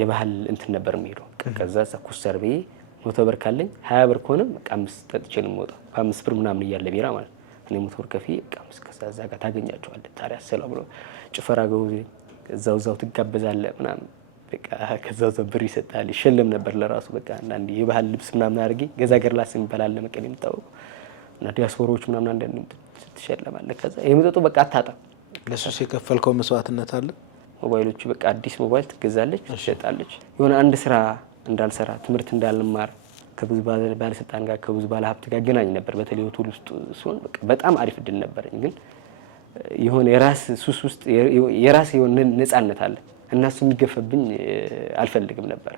የባህል እንትን ነበር የሚሄደው። ከዛ ኩሰር በይ 100 ብር ካለኝ 20 ብር ከሆነ በቃ 5 ጠጥቼ ነው የምወጣው። 5 ብር ምናምን እያለ ቢራ ማለት እኔ 100 ብር ከፍዬ በቃ 5 ከዛ ጋር ታገኛቸዋለህ። ታዲያ ሰላም ብሎ ጭፈራ ገውዜ እዛው ትጋበዛለህ ምናምን በቃ ከዛው ብር ይሰጣል። ይሸለም ነበር ለራሱ በቃ አንዳንዴ የባህል ልብስ ምናምን አድርጌ ገዛ ገርላስ የሚባል መቀሌ የምታወቁ እና ዲያስፖራዎች ምናምን አንዳንዴ ትሸለማለህ። ከዛ የመጠጡ በቃ አታጣም። ለሱስ የከፈልከው መስዋዕትነት አለ? ሞባይሎቹ በቃ አዲስ ሞባይል ትገዛለች፣ ትሸጣለች። የሆነ አንድ ስራ እንዳልሰራ ትምህርት እንዳልማር ከብዙ ባለስልጣን ጋር ከብዙ ባለሀብት ጋር ገናኝ ነበር። በተለይ ሆቴል ውስጥ ሲሆን በቃ በጣም አሪፍ እድል ነበረኝ። ግን የሆነ የራስ ሱስ ውስጥ የራስ የሆነ ነፃነት አለ እና እሱ የሚገፈብኝ አልፈልግም ነበር።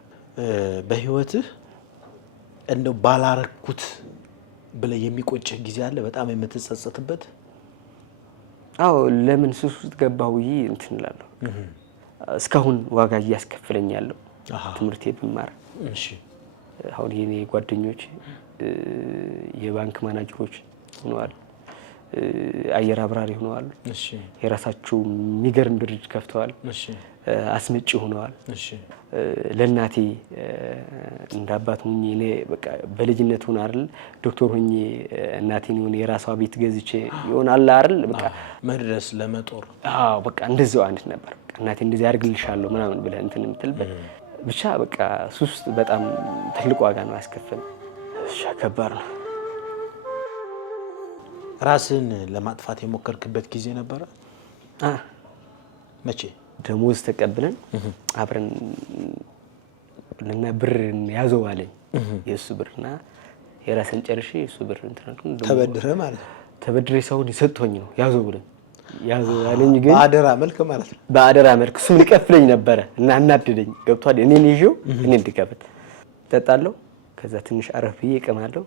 በህይወትህ እንደው ባላረኩት ብለህ የሚቆጭህ ጊዜ አለ? በጣም የምትጸጸትበት? አዎ ለምን ሱስ ውስጥ ገባሁ ይሄ እንትን እላለሁ። እስካሁን ዋጋ እያስከፈለኝ ያለው ትምህርቴ ብማር። እሺ አሁን የኔ ጓደኞች የባንክ ማናጀሮች ሆነዋል፣ አየር አብራሪ ሆነዋል። እሺ የራሳቸው የሚገርም ድርጅት ከፍተዋል። እሺ አስመጪ ሆነዋል። እሺ ለእናቴ እንደ አባት ሆኜ እኔ በቃ በልጅነት ሆነ አይደል ዶክተር ሆኜ እናቴን ሆነ የራሷ ቤት ገዝቼ ይሆናል አይደል በቃ መድረስ ለመጦር በቃ እንደዛው አይነት ነበር። እናቴ እንደዚህ ያርግልሻለሁ ምናምን ብለህ እንትን የምትልበት ብቻ በቃ ሱስ በጣም ትልቅ ዋጋ ነው ያስከፈለው። እሺ ከባድ ነው። ራስን ለማጥፋት የሞከርክበት ጊዜ ነበረ? መቼ? ደሞዝ ተቀብለን አብረን ለና ብር ያዘው አለኝ። የሱ ብርና የራስን ጨርሼ የሱ ብር እንትን ተበድረ ማለት ተበድሬ ሰውን ይሰጥቶኝ ነው ያዘው ብለኝ ያዘው አለኝ። ግን በአደራ መልክ ማለት ነው። በአደራ መልክ እሱም ሊከፍለኝ ነበረ እና እናድደኝ ገብቷል። እኔን ይዤው እኔ እንድከፍል ጠጣለሁ። ከዛ ትንሽ አረፍ ብዬ እቀማለሁ።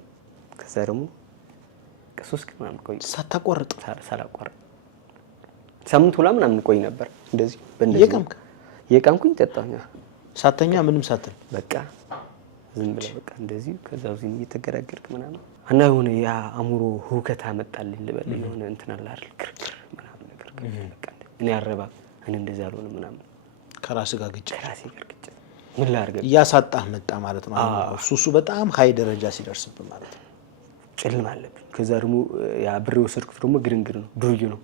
ከዛ ደግሞ ከ3 ቀን ምናምን ቆይ ሳታቋርጥ ሳላቋርጥ ሳምንት ሁላ ምናምን ቆይ ነበር። እንደዚህ በእንደዚህ የቀምኩኝ ጠጣኛ ሳተኛ ምንም ሳትል በቃ ዝም ብለህ በቃ እንደዚህ ከዛው ዝም እየተገራገርክ ምናምን እና የሆነ ያ አእምሮ ሁከት አመጣልኝ ልበል የሆነ እንትን አለ አይደል ክርክር ምናምን ነገር በቃ እኔ አረባ እኔ እንደዛ አልሆነ ምናምን ከራስ ጋር ግጭት ምን ላድርግ እያሳጣህ መጣ ማለት ነው። ሱሱ በጣም ሃይ ደረጃ ሲደርስብህ ማለት ነው። ጭልም አለብኝ። ከዛ ደግሞ ያ ብር ወሰድኩት ደግሞ ግርንግር ነው ዱርዬ ነው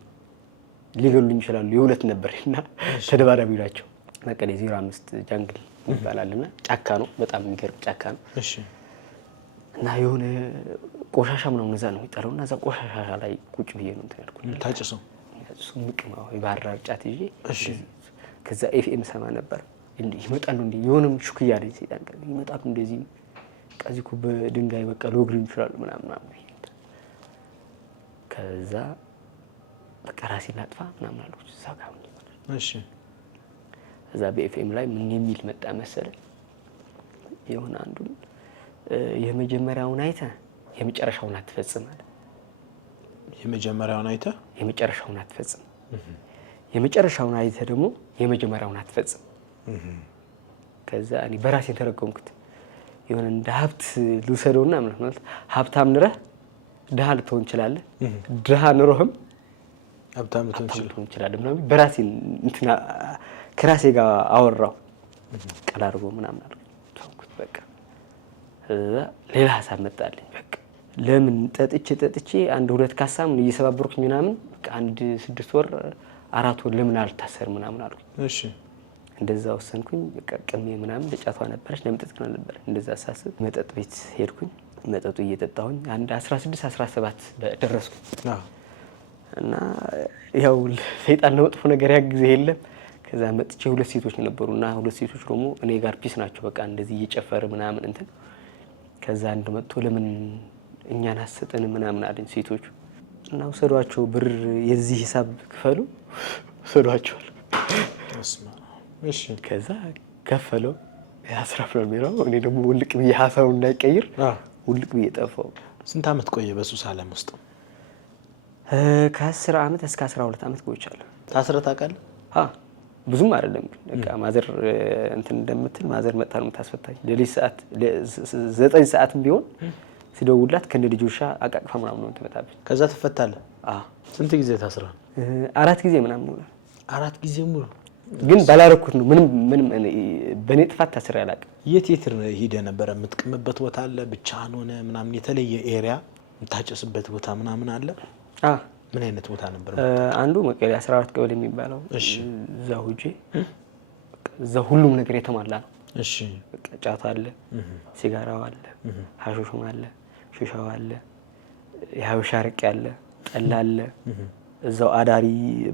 ሊገሉኝ ይችላሉ። የሁለት ነበርና ተደባዳቢ ናቸው። መቀሌ 05 ጃንግል ይባላልና ጫካ ነው በጣም የሚገርም ጫካ ነው። እሺ እና የሆነ ቆሻሻ ምናምን እዛ ነው የሚጠራውና እዛ ቆሻሻ ላይ ቁጭ ብዬ ነው እንትን ያልኩት ታጭሰው ምቅማው የባህር ዳር ጫት ይዤ እሺ ከዛ ኤፍኤም ሰማ ነበር ይመጣሉ እንዴ የሆነም ሹክያ ላይ ሲጣን ይመጣሉ እንደዚህ ከዚህ ኩብ ድንጋይ በቃ ሎግሪን ይችላሉ ምናምን ከዛ በቃ ራሴን ላጥፋ ምናምን አልኩት ሳካው እሺ እዛ በኤፍኤም ላይ ምን የሚል መጣ መሰለ የሆነ አንዱን የመጀመሪያውን አይተ የመጨረሻውን አትፈጽም አለ። የመጀመሪያውን አይተ የመጨረሻውን አትፈጽም የመጨረሻውን አይተ ደግሞ የመጀመሪያውን አትፈጽም። ከዛ እኔ በራሴ ተረጎምኩት የሆነ እንደ ሀብት ልውሰደውና ማለት ሀብታም ንረህ ድሃ ልትሆን ይችላልህ ድሃ ንሮህም ሀብታም ልትሆን ይችላልህ ምናምን በራሴ እንትና ከራሴ ጋር አወራው ቀላርጎ ምናምን አልኩት በቃ እዛ ሌላ ሀሳብ መጣልኝ። በቃ ለምን ጠጥቼ አንድ ሁለት ካሳም እየሰባበርኩኝ ምናምን በቃ አንድ 6 ወር 4 ወር ለምን አልታሰር ምናምን አልኩኝ። እሺ እንደዛ ወሰንኩኝ። በቃ ቅሜ ምናምን ለጫቷ ነበረች ለምጥጥ ነበር። እንደዛ ሳስብ መጠጥ ቤት ሄድኩኝ። መጠጡ እየጠጣሁኝ አንድ 16 17 ደረስኩኝ እና ያው ሰይጣን ነው መጥፎ ነገር ያግዘ የለም። ከዛ መጥቼ 2 ሴቶች ነበሩና 2 ሴቶች ደግሞ እኔ ጋር ፒስ ናቸው። በቃ እንደዚህ እየጨፈረ ምናምን እንትን ከዛ አንድ መጥቶ ለምን እኛን አሰጠን ምናምን አለኝ ሴቶቹ እና ወሰዷቸው ብር የዚህ ሂሳብ ክፈሉ ወሰዷቸው። እሺ ከዛ ከፈለው ያስራፍ ነው የሚለው እኔ ደግሞ ውልቅ ብዬ ሀሳቡን እንዳይቀይር ውልቅ ብዬ ጠፋው። ስንት አመት ቆየ በሱስ ዓለም ውስጥ? ከ10 አመት እስከ 12 አመት ቆይቻለሁ። ታስረህ ታውቃለህ? ብዙም አይደለም በቃ ማዘር እንትን እንደምትል ማዘር መጣ ነው የምታስፈታኝ። ለሊት ሰዓት 9 ሰዓትም ቢሆን ሲደውላት ከነ ልጆቿ አቃቅፋ ምናምን ነው ተመጣጣኝ። ከዛ ትፈታለህ? ስንት ጊዜ ታስረህ? 4 ጊዜ ምናምን ነው። 4 ጊዜ ሙሉ ግን ባላረኩት ነው ምንም በኔ ጥፋት ታስሬ አላውቅም። የት ሄደህ ነበር? የምትቀምበት ቦታ አለ? ብቻህን ሆነ ምናምን የተለየ ኤሪያ የምታጨስበት ቦታ ምናምን አለ? ምን አይነት ቦታ ነበር? አንዱ መቀሌ 14 ቀበሌ የሚባለው እዛው ሂጄ እዛ ሁሉም ነገር የተሟላ ነው። እሺ በቃ ጫት አለ፣ ሲጋራው አለ፣ ሀሾሽም አለ፣ ሺሻው አለ፣ የሀበሻ አረቄ አለ፣ ጠላ አለ፣ እዛው አዳሪ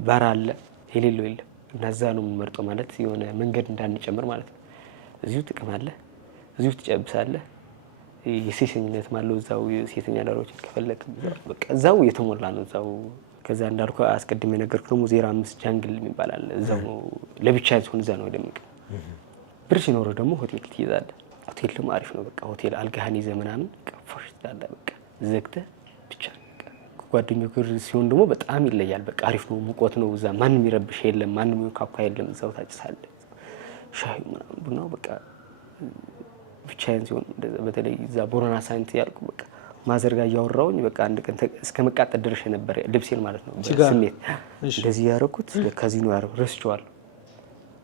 ባር አለ፣ የሌለው የለም። እና እዛ ነው የምመርጠው ማለት የሆነ መንገድ እንዳንጨምር ማለት ነው። እዚሁ ጥቅም አለ፣ እዚሁ ትጨብሳለህ። የሴሰኝነት ማለት እዛው ሴተኛ ዳሮች ከፈለክ በቃ እዛው የተሞላ ነው እዛው። ከዛ እንዳልኩ አስቀድሜ ነገርኩ ደግሞ 05 ጃንግል የሚባል አለ። እዛው ነው ለብቻ ይሆን እዛ ነው ደምቅ ብር ሲኖር ደግሞ ሆቴል ትይዛለህ። ሆቴል ደግሞ አሪፍ ነው በቃ ሆቴል አልጋህን ይዘህ ምናምን ቀፎሽ ትላለህ በቃ ዘግተህ ብቻ። ጓደኞች ጋር ሲሆን ደግሞ በጣም ይለያል በቃ አሪፍ ነው ሙቆት ነው እዛ ማንንም ይረብሽ የለም ማንንም ይካካ የለም እዛው ታጭሳለህ ሻይ ምናምን ቡናው በቃ ብቻዬን ሲሆን በተለይ እዛ ቦረና ሳይንት ያልኩ በቃ ማዘር ጋር ያወራውኝ በቃ አንድ ቀን እስከ መቃጠል ድረስ ነበር ልብሴን ማለት ነው በስሜት እንደዚህ ያረኩት ከዚህ ነው ያረኩት ረስቼዋለሁ።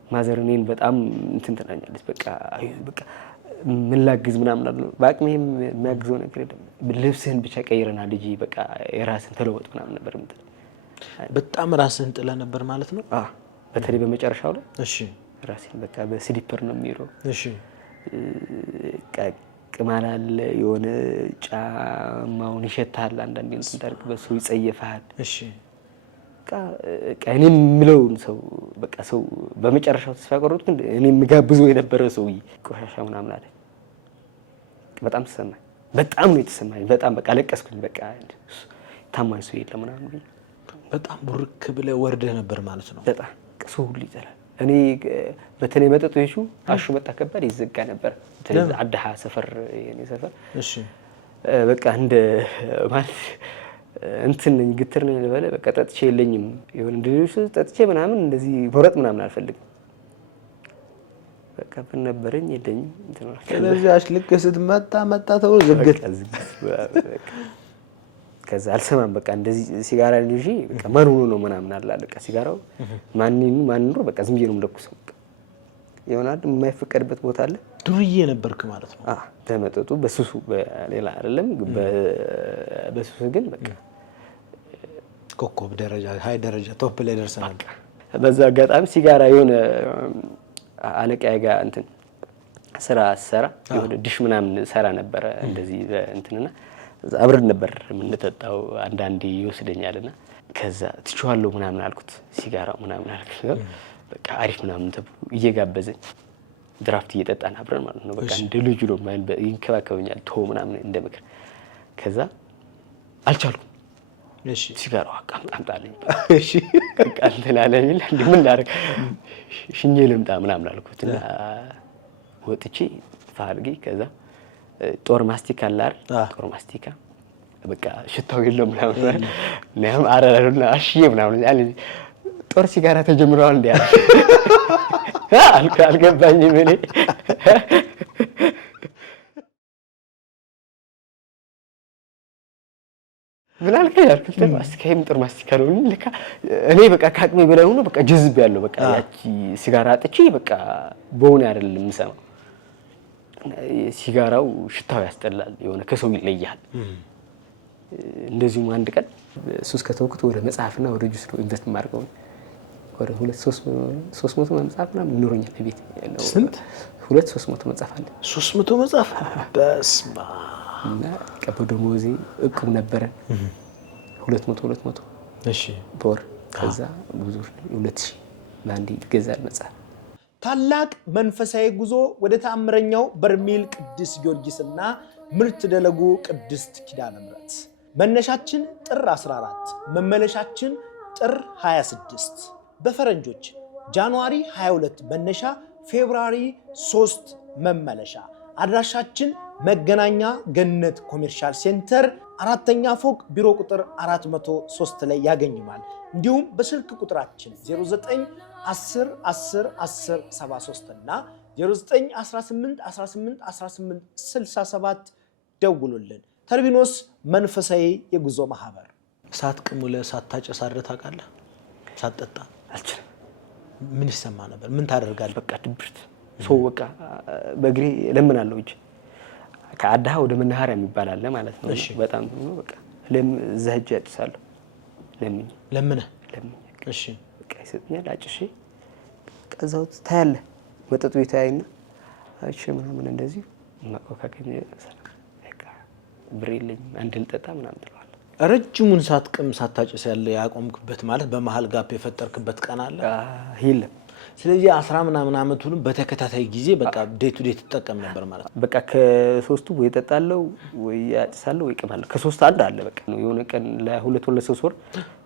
ማዘር እኔን በጣም እንትን ትናኛለች። በቃ ምን ላግዝ ምናምን አለ። በአቅሜም የሚያግዘው ነገር የለም። ልብስህን ብቻ ቀይረና ልጅ በቃ የራስህን ተለወጥ ምናምን ነበር የምትል። በጣም ራስህን ጥለህ ነበር ማለት ነው? በተለይ በመጨረሻው ላይ እሺ ራሴን በቃ በስሊፐር ነው የሚሄደው። እሺ ቅማል አለ የሆነ ጫማውን ይሸታል። አንዳንዴ እንትን ታርቅ በሱ ይጸየፋል። እሺ እኔ የምለውን ሰው በቃ ሰው በመጨረሻው ተስፋ ቆረጥኩ። እኔ የምጋብዘው የነበረ ሰውዬ ቆሻሻ ምናምን አለ። በጣም ተሰማኝ። በጣም ነው የተሰማኝ። በጣም በቃ ለቀስኩኝ። በቃ ታማኝ ሰው የለም ምናምን። በጣም ቡርክ ብለህ ወርደህ ነበር ማለት ነው? በጣም ሰው ሁሉ ይጠላል። እኔ በተለይ መጠጦቹ አሹ መጣ ከባድ ይዘጋ ነበር። ስለዚህ አዳሃ ሰፈር የኔ ሰፈር እሺ በቃ እንደ ማለት እንትን ነኝ ግትር ነኝ ለበለ በቃ ጠጥቼ የለኝም የሆነ እንደዚህ ጠጥቼ ምናምን እንደዚህ ወረጥ ምናምን አልፈልግም። በቃ በነበረኝ የለኝም እንትን ነው። ስለዚህ አሽልክ ስትመጣ ተው ዝግት ከዛ አልሰማም። በቃ እንደዚህ ሲጋራ ልጅ በቃ ማን ሆኖ ነው ምናምን አላለ። በቃ ሲጋራው ማን ነው በቃ ዝም ብዬ ነው የምለኩሰው። ይሆናል የማይፈቀድበት ቦታ አለ። ዱርዬ ነበርክ ማለት ነው? በመጠጡ በሱሱ በሌላ አይደለም። በሱሱ ግን በቃ ኮከብ ደረጃ ሃይ ደረጃ ቶፕ ላይ ደርሰናል። በዛ አጋጣሚ ሲጋራ የሆነ አለቃዬ ጋር እንትን ስራ ሰራ የሆነ ዲሽ ምናምን ሰራ ነበር እንደዚህ እንትንና አብረን ነበር የምንጠጣው። አንዳንዴ ይወስደኛልና ከዛ ትችዋለሁ ምናምን አልኩት። ሲጋራው ምናምን አልኩት። በቃ አሪፍ ምናምን ተብሎ እየጋበዘኝ ድራፍት እየጠጣን አብረን ማለት ነው። በቃ እንደ ልጅ ነው ማለት ይንከባከበኛል ተው ምናምን እንደ ምክር። ከዛ አልቻልኩም። እሺ ሲጋራው አቃምጣለኝ። እሺ በቃ እንትን አለኝ። ምን ላድርግ ሽኜ ልምጣ ምናምን አልኩትና ወጥቼ ፋልጊ ከዛ ጦር ማስቲካ አለ አይደል? ጦር ማስቲካ በቃ ሽታው የለም ምናምን ነው አረረና አሽዬ ምናምን ያለ ጦር ሲጋራ ተጀምሯል እንዴ አልገባኝም እኔ። ምን አልከኝ አልኩት። ማስቲካም ጦር ማስቲካ ነው ለካ እኔ በቃ ካቅሜ በላይ ሆኖ በቃ ጅዝብ ያለው በቃ ያቺ ሲጋራ አጥቼ በቃ በሆነ አይደለም የምሰማው። ሲጋራው ሽታው ያስጠላል፣ የሆነ ከሰው ይለያል። እንደዚሁም አንድ ቀን ሱስ ከተውኩት ወደ መጽሐፍና ወደ ጁስ ነው ኢንቨስት ማድረገው። ወደ 300 መጽሐፍ ምናምን ይኖረኛል ቤት። ስንት? 300 መጽሐፍ አለ። 300 መጽሐፍ በስማ እና ቀበዶሞዚ እቁብ ነበረ 200 እሺ በወር። ከዛ ብዙ 2000 ባንዲ ይገዛል መጽሐፍ። ታላቅ መንፈሳዊ ጉዞ ወደ ተአምረኛው በርሜል ቅዱስ ጊዮርጊስና ምርት ደለጉ ቅድስት ኪዳነ ምሕረት። መነሻችን ጥር 14 መመለሻችን ጥር 26 በፈረንጆች ጃንዋሪ 22 መነሻ ፌብሩዋሪ 3 መመለሻ። አድራሻችን መገናኛ ገነት ኮሜርሻል ሴንተር 4ኛ ፎቅ ቢሮ ቁጥር 403 ላይ ያገኙናል። እንዲሁም በስልክ ቁጥራችን 09 10 10 10 73 እና 09 18 18 18 67 ደውሉልን። ተርቢኖስ መንፈሳዊ የጉዞ ማህበር። ሳትቅም ውለህ ሳታጨስ አድረህ ታውቃለህ? ሳትጠጣ? አልችልም። ምን ይሰማ ነበር? ምን ታደርጋለህ? በቃ ድብርት ሰው በቃ በእግሬ ለምናለሁ እንጂ ከአዳሃ ወደ መናኸሪያ የሚባል አለ ማለት ነው። በጣም ነው በቃ እዛ ሂጅ አጭሳለሁ። ለምነህ እሺ በቃ ይሰጥኛል አጭሼ ከዛው ታያለህ መጠጡ ይታይና አጭሼ ምናምን እንደዚህ ማቆካከኝ በቃ ብር የለኝም አንድ ልጠጣ ምናምን ትለዋለህ። ረጅሙን ሳትቅም ሳታጭስ ያለ ያቆምክበት ማለት በመሃል ጋፕ የፈጠርክበት ቀን አለ? የለም። ስለዚህ 10 ምናምን ዓመቱን በተከታታይ ጊዜ በቃ ዴይ ቱ ዴይ ትጠቀም ነበር ማለት ነው። በቃ ከሶስቱ ወይ እጠጣለሁ ወይ አጭሳለሁ ወይ እቅማለሁ። ከሶስት አንድ አለ በቃ ነው። የሆነ ቀን ለሁለት ወር ለሶስት ወር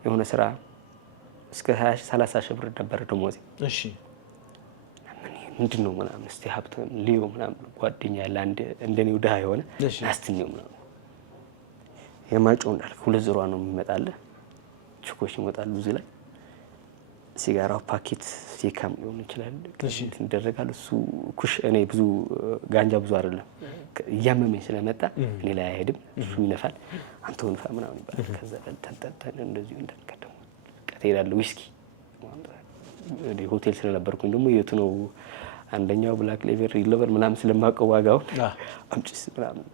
የሆነ ስራ እስከ 20-30 ሺህ ብር ነበር ደሞዜ። እሺ ምንድነው ምናምን እስቲ ሀብታም ሊዮ ምናምን ጓደኛ ያለ አንድ እንደኔው ደሃ የሆነ አስትኒው ምናምን የማጮው እንዳልኩ 2 ነው የሚመጣልህ። ችኮች ይመጣሉ እዚህ ላይ ሲጋራው ፓኬት ሲካም ሊሆን ይችላል። እንደረጋል እሱ ኩሽ እኔ ብዙ ጋንጃ ብዙ አይደለም እያመመኝ ስለመጣ እኔ ላይ አይሄድም። እሱ ይነፋል አንተ ወንፋ ምናምን ይባላል። ከዛ ተንጠጠን እንደዚሁ እንደቀደም ቀጥይላል ዊስኪ ሆቴል ስለነበርኩኝ ደግሞ የቱ ነው አንደኛው ብላክ ሌቨር ሪሎቨር ምናምን ስለማውቀው ዋጋው አምጪስ ምናምን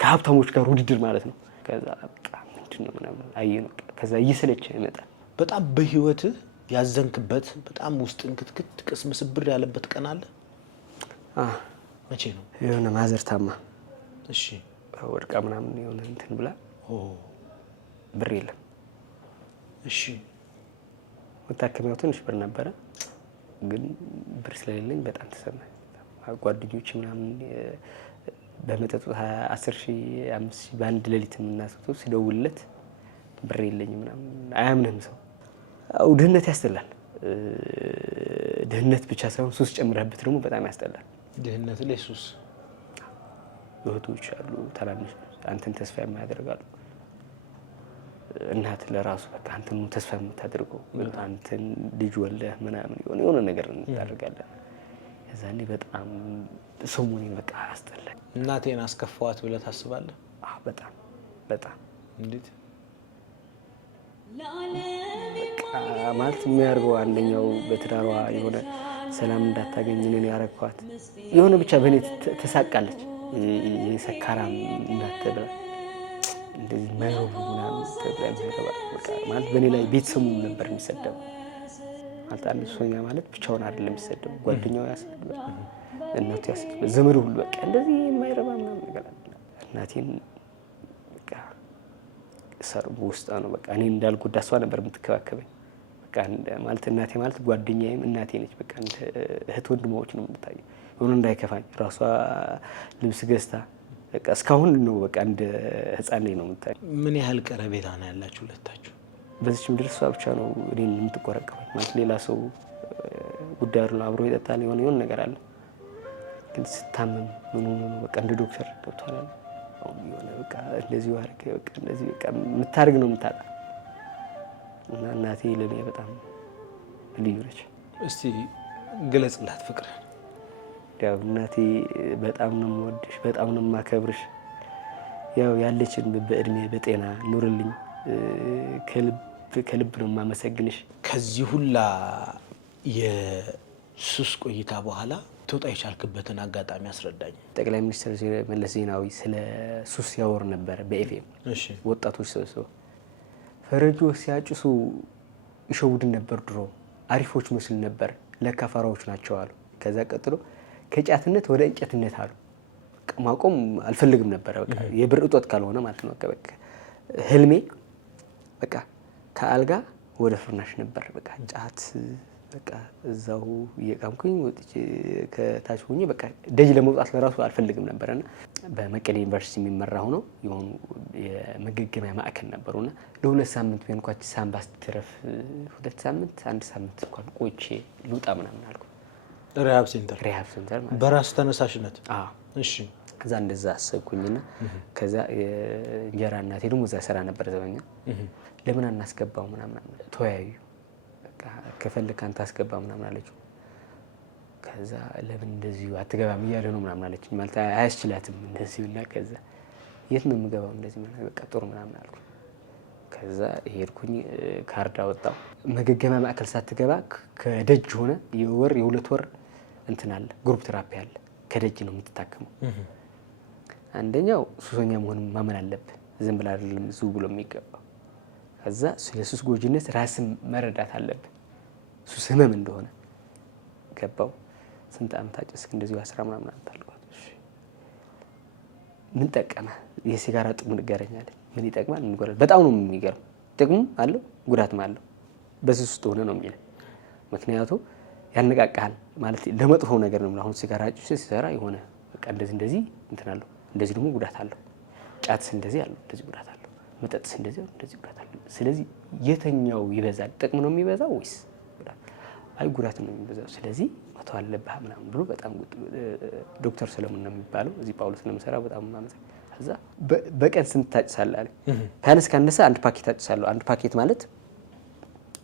ከሀብታሞች ጋር ውድድር ማለት ነው። ከዛ በቃ ምንድነው ምናምን አየነው። ከዛ እየሰለቸ ይመጣል። በጣም በህይወትህ ያዘንክበት በጣም ውስጥን ክትክት ቅስም ስብር ያለበት ቀን አለ? መቼ ነው? የሆነ ማዘር ታማ እሺ ወድቃ ምናምን የሆነ እንትን ብላ ብር የለም። እሺ መታከሚያው ትንሽ ብር ነበረ፣ ግን ብር ስለሌለኝ በጣም ተሰማኝ። ጓደኞች ምናምን በመጠጡ 10,000 5,000 በአንድ ሌሊት የምናስወጣው ሲደውልለት ብር የለኝም ምናምን አያምንም ሰው። አው ድህነት ያስጠላል። ድህነት ብቻ ሳይሆን ሱስ ጨምረህበት ደግሞ በጣም ያስጠላል። ድህነት ላይ ሱስ እህቶች አሉ ታናንሽ አንተን ተስፋ የማያደርጋሉ። እናት ለራሱ በቃ አንተን ነው ተስፋ የምታደርገው። አንተን ልጅ ወልደህ ምናምን የሆነ ነገር እናደርጋለን። እዛኔ በጣም ሰሞኑን በቃ አስጠላኝ። እናቴን አስከፋዋት ብለህ ታስባለህ? አዎ በጣም በጣም። እንዴት? በቃ ማለት የሚያደርገው አንደኛው በትዳሯ የሆነ ሰላም እንዳታገኝ እኔን ያረኳት የሆነ ብቻ በእኔ ተሳቃለች። የሰካራም እናት ብላ እንደዚህ ማይሆን ምናምን ተብላ ማለት በእኔ ላይ ቤተሰቡ ነበር የሚሰደው። ማለት አንድ ሶኛ ማለት ብቻውን አይደለም የሚሰደው፣ ጓደኛው ያስደው፣ እናቱ ያስደው፣ ዘመዱ ሁሉ በቃ እንደዚህ የማይረባ ምናምን ነገር አለ። እናቴን በቃ ሰርቡ ውስጥ ነው በቃ እኔ እንዳልጎዳ እሷ ነበር የምትከባከበኝ። በቃ ማለት እናቴ ማለት ጓደኛዬም እናቴ ነች። በቃ እንደ እህት ወንድሞች ነው የምታየው። የሆነ እንዳይከፋኝ ራሷ ልብስ ገዝታ በቃ እስካሁን ነው በቃ እንደ ህፃን ላይ ነው የምታየው። ምን ያህል ቀረቤታ ነው ያላችሁ ሁለታችሁ? በዚች ምድር እሷ ብቻ ነው እኔን የምትቆረቀበኝ። ማለት ሌላ ሰው ጉዳዩ ነው አብሮ ይጠጣል የሆነ ነገር አለ። ግን ስታመም ምን ሆኖ ነው በቃ እንደ ዶክተር ገብቷል። አሁን የሆነ በቃ እንደዚህ ዋርከ በቃ እንደዚህ በቃ የምታርግ ነው የምታጣ። እና እናቴ ለኔ በጣም ልዩ ነች። እስቲ ግለጽላት ፍቅር። ያው እናቴ በጣም ነው የምወድሽ፣ በጣም ነው የማከብርሽ። ያው ያለችን በእድሜ በጤና ኑርልኝ። ከልብ ነው የማመሰግንሽ። ከዚህ ሁላ የሱስ ቆይታ በኋላ ትወጣ የቻልክበትን አጋጣሚ አስረዳኝ። ጠቅላይ ሚኒስትር መለስ ዜናዊ ስለ ሱስ ያወር ነበር በኤፍኤም። እሺ ወጣቶች ሰብስበው ፈረንጆች ሲያጭሱ ይሸውድን ነበር ድሮ፣ አሪፎች መስል ነበር፣ ለካ ፋራዎች ናቸው አሉ። ከዛ ቀጥሎ ከጫትነት ወደ እንጨትነት አሉ። ማቆም አልፈልግም ነበር በቃ የብር እጦት ካልሆነ ማለት ነው። በቃ ህልሜ በቃ ከአልጋ ወደ ፍርናሽ ነበር። በቃ ጫት በቃ እዛው እየቃምኩኝ ወጥቼ ከታች ሆኜ በቃ ደጅ ለመውጣት ለራሱ አልፈልግም ነበርና በመቀሌ ዩኒቨርሲቲ የሚመራ ሆኖ የሆኑ የመገገሚያ ማዕከል ነበሩና ለሁለት ሳምንት ቢሆን እንኳን ሳምባ ስትረፍ 2 ሳምንት 1 ሳምንት እንኳን ቆይቼ ልውጣ ምናምን አልኩ። ሪሃብ ሴንተር ማለት በራስ ተነሳሽነት? አዎ እሺ። ከዛ እንደዛ አሰብኩኝና ከዛ የእንጀራ እናቴ ደግሞ እዛ ስራ ነበር ዘበኛ። ለምን አናስገባው ምናምን ተወያዩ። በቃ ከፈልክ አንተ አስገባ ምናምን አለችው። ከዛ ለምን እንደዚህ አትገባም እያለ ነው ምናምን አለችኝ። ማለት አያስችላትም እንደዚህና ከዛ የት ነው የምገባው እንደዚህ ምናምን በቃ ጥሩ ምናምን አልኩ። ከዛ ሄድኩኝ ካርድ አወጣው። መገገሚያ ማዕከል ሳትገባ ከደጅ ሆነ የወር የ2 ወር እንትን አለ ግሩፕ ቴራፒ አለ። ከደጅ ነው የምትታከመው። አንደኛው ሱሰኛ መሆን ማመን አለብህ። ዝም ብላ አይደለም ዙ ብሎ የሚገባው። ከዛ ስለ ሱስ ጎጂነት ራስን መረዳት አለብህ። ሱስ ህመም እንደሆነ ገባው። ስንት ዓመት አጨስክ? እንደዚህ 10 ምናምን ዓመት አልኳት። እሺ ምን ጠቀመ? የሲጋራ ጥቅም ንገረኛለች። ምን ይጠቅማል? ምን ይጎዳል? በጣም ነው የሚገርም። ጥቅሙ አለው ጉዳትም አለው። በሱስ ውስጥ ሆነ ነው የሚለው። ምክንያቱም ያነቃቃል ማለት ለመጥፎ ነገር ነው። አሁን ሲጋራ ጭስ ሲሰራ የሆነ በቃ እንደዚህ እንትን አለው፣ እንደዚህ ደግሞ ጉዳት አለው። ጫትስ እንደዚህ አለው፣ እንደዚህ ጉዳት አለው። መጠጥስ እንደዚህ አለው፣ እንደዚህ ጉዳት አለው። ስለዚህ የትኛው ይበዛል? ጥቅም ነው የሚበዛው ወይስ ጉዳት? አይ ጉዳት ነው የሚበዛው። ስለዚህ መተው አለብህ ምናምን ብሎ በጣም ዶክተር ሰለሞን ነው የሚባለው እዚህ ጳውሎስ ነው የሚሰራው። በጣም ማመሰግ ከዛ በቀን ስንት ታጭሳለህ አለ። ካነስ ካነሰ 1 ፓኬት ታጭሳለሁ። 1 ፓኬት ማለት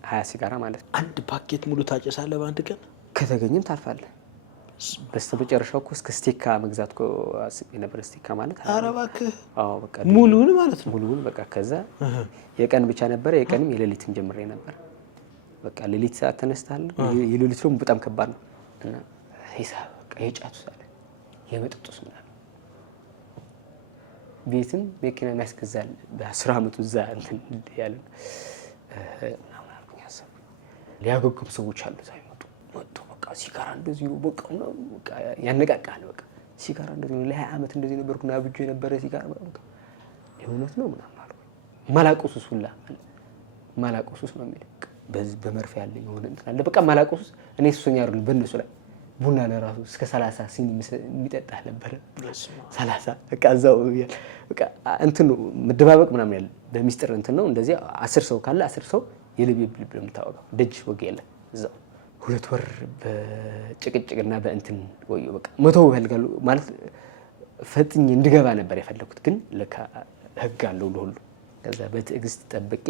20 ሲጋራ ማለት ነው። 1 ፓኬት ሙሉ ታጨሳለህ በአንድ ቀን? ከተገኘም ታልፋለህ። በስተመጨረሻው እኮ እስከ ስቲካ መግዛት እኮ አስቤ ነበር። ስቲካ ማለት ኧረ እባክህ! አዎ በቃ ሙሉውን ማለት ነው። ሙሉውን በቃ ከዛ የቀን ብቻ ነበር። የቀንም የሌሊትም ጀምሬ ነበር። በቃ ሌሊት ሰዓት ተነስታለሁ። የሌሊት ደግሞ በጣም ከባድ ነው እና ሂሳብ በቃ የጫቱስ አለ የመጠጡስ ምናምን ቤትም መኪና የሚያስገዛል በ10 ዓመቱ እዛ እንትን ያለ ምናምን አልኩኝ። አሰብኩኝ ሊያገግሙ ሰዎች አሉ እዛ መጡ በቃ ሲጋራ እንደዚህ ነው በቃ ያነቃቃል። በቃ ሲጋራ እንደዚህ ነው ለ20 ዓመት እንደዚህ ነበርኩና አብጆ የነበረ ሲጋራ በቃ የእውነት ነው ምናምን አልኩኝ። ማላቆሱስ ሁላ ማላቆሱስ ነው የሚል በመርፌ ያለኝ የሆነ እንትን አለ በቃ ማላቆሱስ እኔ ሱሰኛ አይደለም በእነሱ ላይ ቡና ለራሱ እስከ 30 ሲኒ የሚጠጣ ነበር። 30 በቃ እዛው በቃ እንትን ነው መደባበቅ ምናምን ያለ በሚስጥር እንትን ነው እንደዚህ 10 ሰው ካለ 10 ሰው የልብ የምታወቀው ደጅ ወግ የለ እዛው 2 ወር በጭቅጭቅና በእንትን ቆዩ። በቃ መተው ይፈልጋሉ ማለት ፈጥኜ እንድገባ ነበር የፈለኩት ግን ለካ ህግ አለው ለሁሉ። ከዛ በትዕግስት ጠብቄ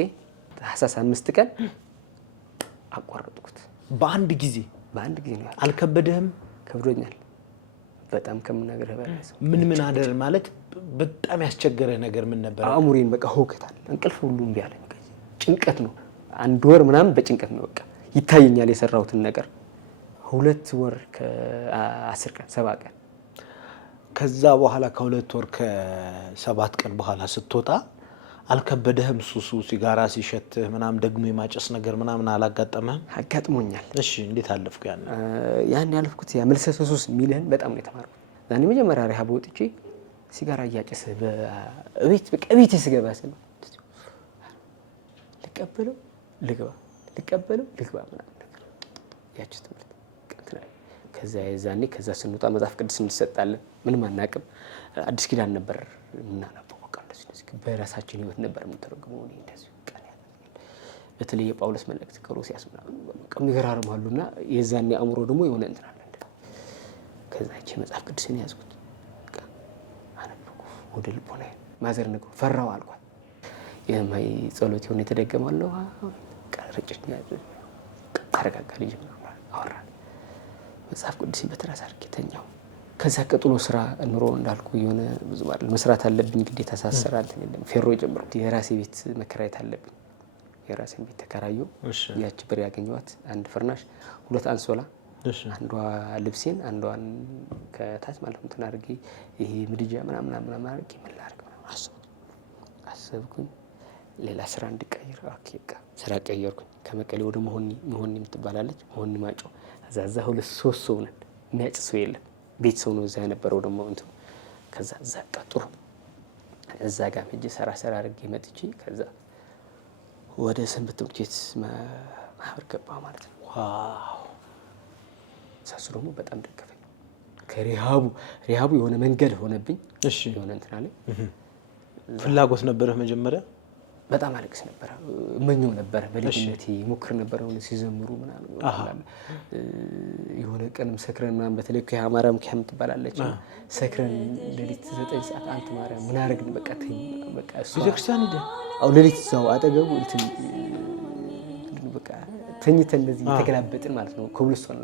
ታህሳስ 5 ቀን አቋረጥኩት። በአንድ ጊዜ ነው። አልከበደህም? ከብዶኛል በጣም ከምናገርህ በላይ። ምን አደረ ማለት በጣም ያስቸገረ ነገር ምን ነበር? አእምሮዬን በቃ ሆከታል እንቅልፍ ሁሉ እምቢ አለኝ። ጭንቀት ነው 1 ወር ምናምን በጭንቀት ነው በቃ ይታየኛል የሰራሁትን ነገር 2 ወር ከ10 ቀን 7 ቀን። ከዛ በኋላ ከ2 ወር ከ7 ቀን በኋላ ስትወጣ አልከበደህም? ሱሱ ሲጋራ ሲሸትህ ምናምን ደግሞ የማጨስ ነገር ምናምን አላጋጠመህም? አጋጥሞኛል። እሺ እንዴት አለፍኩ? ያን ያለፍኩት ያ መልሰህ ሱስ ሚልህን በጣም ነው የተማርኩት። ዛኔ መጀመሪያ ሪሃብ ወጥቼ ሲጋራ እያጨሰ በቤት በቃ ቤት ስገባ ስለ ልቀበለው ልግባ ምናምን ነገር ያቺ ትምህርት ቀንተናል። ከዛ ስንወጣ መጽሐፍ ቅዱስ እንሰጣለን ምንም አናውቅም። አዲስ ኪዳን ነበር የምናነበው በቃ እንደዚህ በራሳችን ህይወት ነበር የምንተረጉመው። እንደዚህ ቀን ያለ በተለይ የጳውሎስ መልእክት ቆሎሲያስ ምናምን በቃ የሚገራርማሉና የዛኔ አእምሮ ደግሞ የሆነ እንትን አለ። ከዛ እቺ መጽሐፍ ቅዱስን ያዝኩት በቃ አነበብኩ ወደ ልቦና ማዘር ነገር ፈራው አልኳት። የማይ ጸሎት የሆነ የተደገማለሁ ቀረጨኝ ተረጋጋ ልጅ ምናምን አወራ መጽሐፍ ቅዱስን በትራስ አድርጌ ተኛው። ከዛ ቀጥሎ ስራ ኑሮ እንዳልኩ የሆነ ብዙ ማለት መስራት አለብኝ ግዴታ ሳሰራል እንትን ፌሮ ጀምርኩ። የራሴ ቤት መከራየት አለብኝ። የራሴን ቤት ተከራየሁ። ያቺ ብር ያገኘኋት 1 ፍርናሽ 2 አንሶላ አንዷ ልብሴን አንዷን ከታች ማለት ነው እንትን አድርጌ ይሄ ምድጃ ምናምን አድርጌ ምን ላድርግ አሰብኩኝ። ሌላ ስራ እንድቀይር በቃ ስራ ቀየርኩኝ። ከመቀሌ ወደ መሆኒ የምትባላለች መሆኒ ማጮ እዛ 2-3 ሰው ነን የሚያጭስ ሰው የለም። ቤት ሰው ነው እዛ የነበረው ደግሞ እንትን ከዛ ቀጥሩ እዛ ጋር ሄጄ ሰራ አድርጌ መጥቼ ከዛ ወደ ሰንበት ትምህርት ቤት ማህበር ገባሁ ማለት ነው። ዋው ሳሱ ደግሞ በጣም ደገፈኝ። ከሪሃቡ የሆነ መንገድ ሆነብኝ። እሺ የሆነ እንትን አለ። ፍላጎት ነበረ መጀመሪያ በጣም አለቅስ ነበር እመኘው ነበር በልጅነቴ ሞክር ነበር ሆነ ሲዘምሩ ምናምን የሆነ ቀንም ሰክረን ምናምን በተለይ ከአማራም ከምትባላለች ሰክረን ሌሊት 9 ሰዓት አንተ ማርያም ምን አረግን በቃ ተኝ በቃ እሱ ቤተክርስቲያን ሄደ አው ሌሊት እዛው አጠገቡ እንትን በቃ ተኝተን እንደዚህ የተገላበጥን ማለት ነው። ኮብልስቶን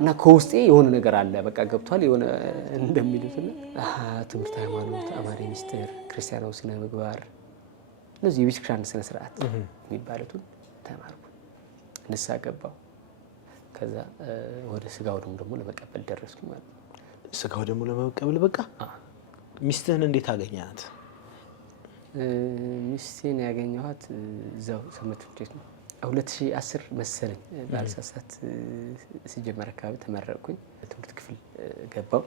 እና ከውስጤ የሆነ ነገር አለ በቃ ገብቷል የሆነ እንደሚሉትና ትምህርት ሃይማኖት አማሪ ሚስጥር ክርስቲያናዊ ስነ ምግባር ለዚህ የቤተክርስቲያን ስነ ስርዓት የሚባሉትን ተማርኩ። ንስሐ ገባሁ። ከዛ ወደ ስጋው ደግሞ ለመቀበል ደረስኩ ማለት ነው። ስጋው ደግሞ ለመቀበል በቃ ሚስትህን እንዴት አገኛት? ሚስቴን ያገኘኋት እዛው ሰንበት ትምህርት ቤት ነው። 2010 መሰለኝ ባልሳሳት ሲጀመር አካባቢ ተመረቅኩኝ። ትምህርት ክፍል ገባሁ።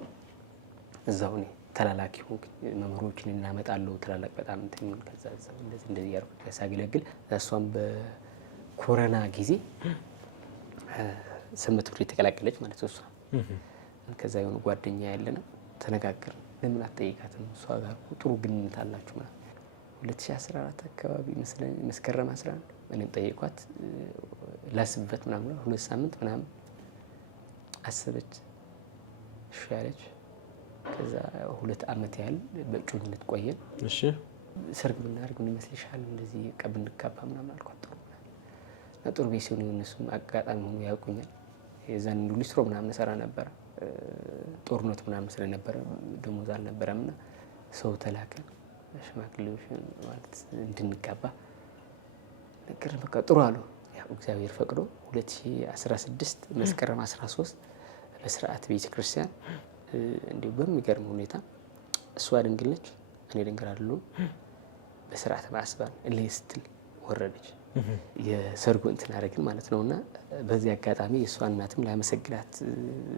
እዛው እኔ ተላላኪ ሆንኩኝ። መምህሮችን እናመጣለሁ ተላላቅ በጣም እንትን ከዛ እንደዚህ ያርኩ ሳገለግል እሷም በኮሮና ጊዜ ሰንበት ትምህርት ቤት ተቀላቀለች ማለት ነው። እሷ ከዛ የሆነ ጓደኛ ያለና ተነጋገርን። ለምን አትጠይቃትም? እሷ ጋር ጥሩ ግንኙነት አላችሁ ማለት 2014 አካባቢ መስከረም 11 እኔም ጠየኳት። ላስብበት ምናምን 2 ሳምንት ምናምን አሰበች። እሺ ያለች። ከዛ 2 ዓመት ያህል በእጮኝነት ቆየን። እሺ ሰርግ ብናደርግ ምን ይመስልሻል? እንደዚህ ቀብን እንካባ ምናምን አልኳት። ጥሩ ቤት ሲሆን እነሱም አጋጣሚ ሆኖ ያውቁኛል። የዛን ሊስትሮ ምናምን ሰራ ነበር። ጦርነት ምናምን ስለነበረ ደሞዝ አልነበረምና ሰው ተላከ ሽማግሌዎች ማለት እንድንጋባ ነገር በቃ ጥሩ አሉ። ያው እግዚአብሔር ፈቅዶ 2016 መስከረም 13 በስርዓት ቤተክርስቲያን እንዲሁ በሚገርም ሁኔታ እሷ ድንግል ነች፣ እኔ ድንግል አይደለሁም። በስርዓት ማስባል ለስትል ወረደች። የሰርጉ እንትን አደረግን ማለት ነውና በዚህ አጋጣሚ የእሷ እናትም ላመሰግናት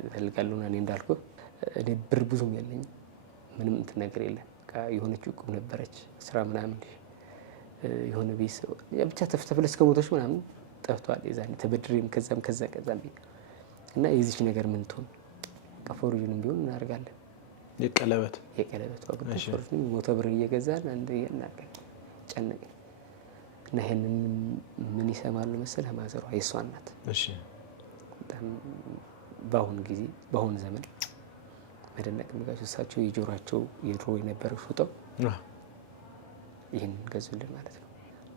እፈልጋለሁ። እኔ እንዳልኩ እኔ ብር ብዙም የለኝም፣ ምንም እንትን ነገር የለም። የሆነች ቁም ነበረች ስራ ምናምን የሆነ ቤት ብቻ ተፍተፍለ እስከ ሞቶች ምናምን ጠፍቷል። የዛኔ ተበድሬም ከዛም እና የዚች ነገር ምን ትሆን ቀፎርጁንም ቢሆን እናደርጋለን። የቀለበት ወቅቱ ሞተ ብር እየገዛን አንድ ያናገር ጨነቀኝ እና ይሄንን ምን ይሰማሉ መሰለህ ማዘሯ የሷ እናት በጣም በአሁን ጊዜ በአሁን ዘመን መደነቅ የሚጋቸው እሳቸው የጆሯቸው የድሮ የነበረው ሽጠው ይህን ገዙልን ማለት ነው።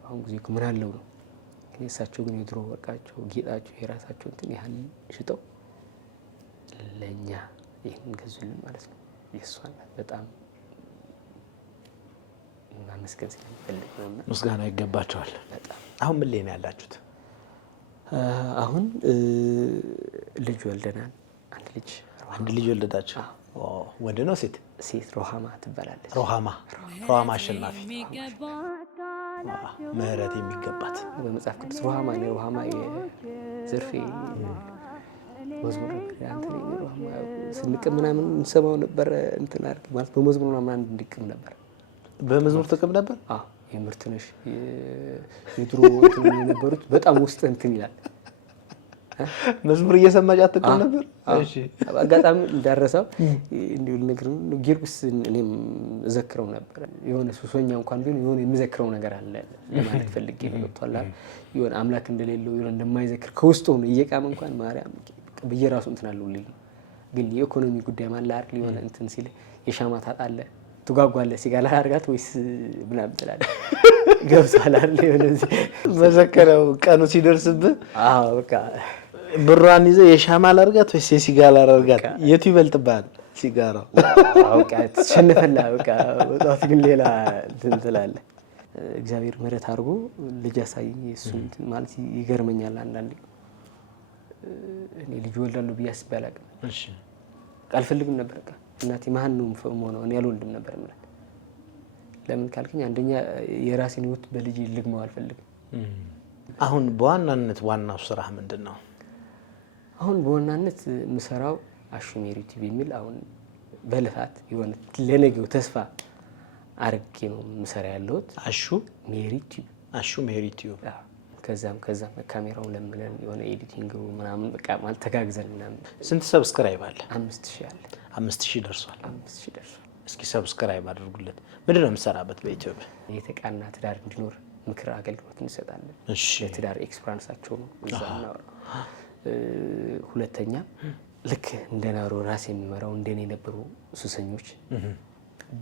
አሁን ጊዜ ምን አለው ነው ግን እሳቸው ግን የድሮ ወርቃቸው ጌጣቸው የራሳቸው እንትን ያህል ሽጠው ለእኛ ይህን ገዙልን ማለት ነው። የእሷ እናት በጣም ማመስገን ስለሚፈልግ ነው። ምስጋና ይገባቸዋል። አሁን ምን ላይ ነው ያላችሁት? አሁን ልጅ ወልደናል። አንድ ልጅ ወለዳችሁ? ወንድ ነው ሴት? ሴት ሮሃማ ትባላለች። ሮሃማ አሸናፊ ምህረት የሚገባት በመጽሐፍ ቅዱስ ሮሃማ ነው። ሮሃማ የዘርፌ መዝሙር አንተ ሮሃማ ስንቅም ምናምን እንሰማው ነበር። እንትን አድርግ ማለት በመዝሙር ምናምን እንድንቅም ነበር። በመዝሙር ጥቅም ነበር። የምርትነሽ የድሮ እንትን የነበሩት በጣም ውስጥ እንትን ይላል። መዝሙር እየሰማች አትጥም ነበር። እሺ አጋጣሚ እንዳረሳው እንዲሁ ነገር ነው። ጊዮርጊስ እኔም እዘክረው ነበር። የሆነ ሱሰኛ እንኳን ቢሆን የሆነ የሚዘክረው ነገር አለ ለማለት ፈልጌ ነው። ወጥቷላ የሆነ አምላክ እንደሌለው የሆነ እንደማይዘክር ከውስጡ ነው እየቃመ እንኳን ማርያም በየራሱ እንትን አለው ልጅ ግን የኢኮኖሚ ጉዳይ ማለት አይደል? የሆነ እንትን ሲል የሻማ ታጣለህ ትጓጓለህ ሲጋላ አርጋት ወይስ ምናምን ትላለህ። ገብቷል አይደል? የሆነ መዘከረው ቀኑ ሲደርስብህ በቃ ብሯን ይዘህ የሻማ ላርጋት ወይስ የሲጋራ ላርጋት የቱ ይበልጥብሃል? ሲጋራው በቃ ተሸነፈላ በቃ ወጣት ግን ሌላ እንትን ትላለህ። እግዚአብሔር ምሕረት አድርጎ ልጅ ያሳየኝ እሱ ማለት ይገርመኛል። አንዳንዴ እኔ ልጅ ወልዳለሁ ብዬ አስቤ አላውቅም። እሺ አልፈልግም ነበር። በቃ እናቴ ማን ነው ሆኖ እኔ አልወልድም ነበር ማለት ለምን ካልከኝ አንደኛ የራሴን ህይወት በልጅ ልግመው አልፈልግም። አሁን በዋናነት ዋናው ስራ ምንድነው? አሁን በዋናነት ምሰራው አሹ ሜሪ ቲቪ የሚል አሁን በልፋት የሆነ ለነገው ተስፋ አርጌ ነው ምሰራ ያለሁት። አሹ ሜሪ ቲቪ ከዛም ካሜራው ለምለን የሆነ ኤዲቲንግ ምናምን በቃ ማለት ተጋግዘን ምናምን። ስንት ሰብስክራይብ አለ? 5000 አለ። 5000 ደርሷል። 5000 ደርሷል። እስኪ ሰብስክራይብ አድርጉለት። ምንድነው የምሰራበት? በኢትዮጵያ የተቃና ትዳር እንዲኖር ምክር አገልግሎት እንሰጣለን። ለትዳር ኤክስፒሪየንሳቸው ነው እዛ ነው። ሁለተኛ ልክ እንደናሮ ራስ የሚመራው እንደኔ የነበሩ ሱሰኞች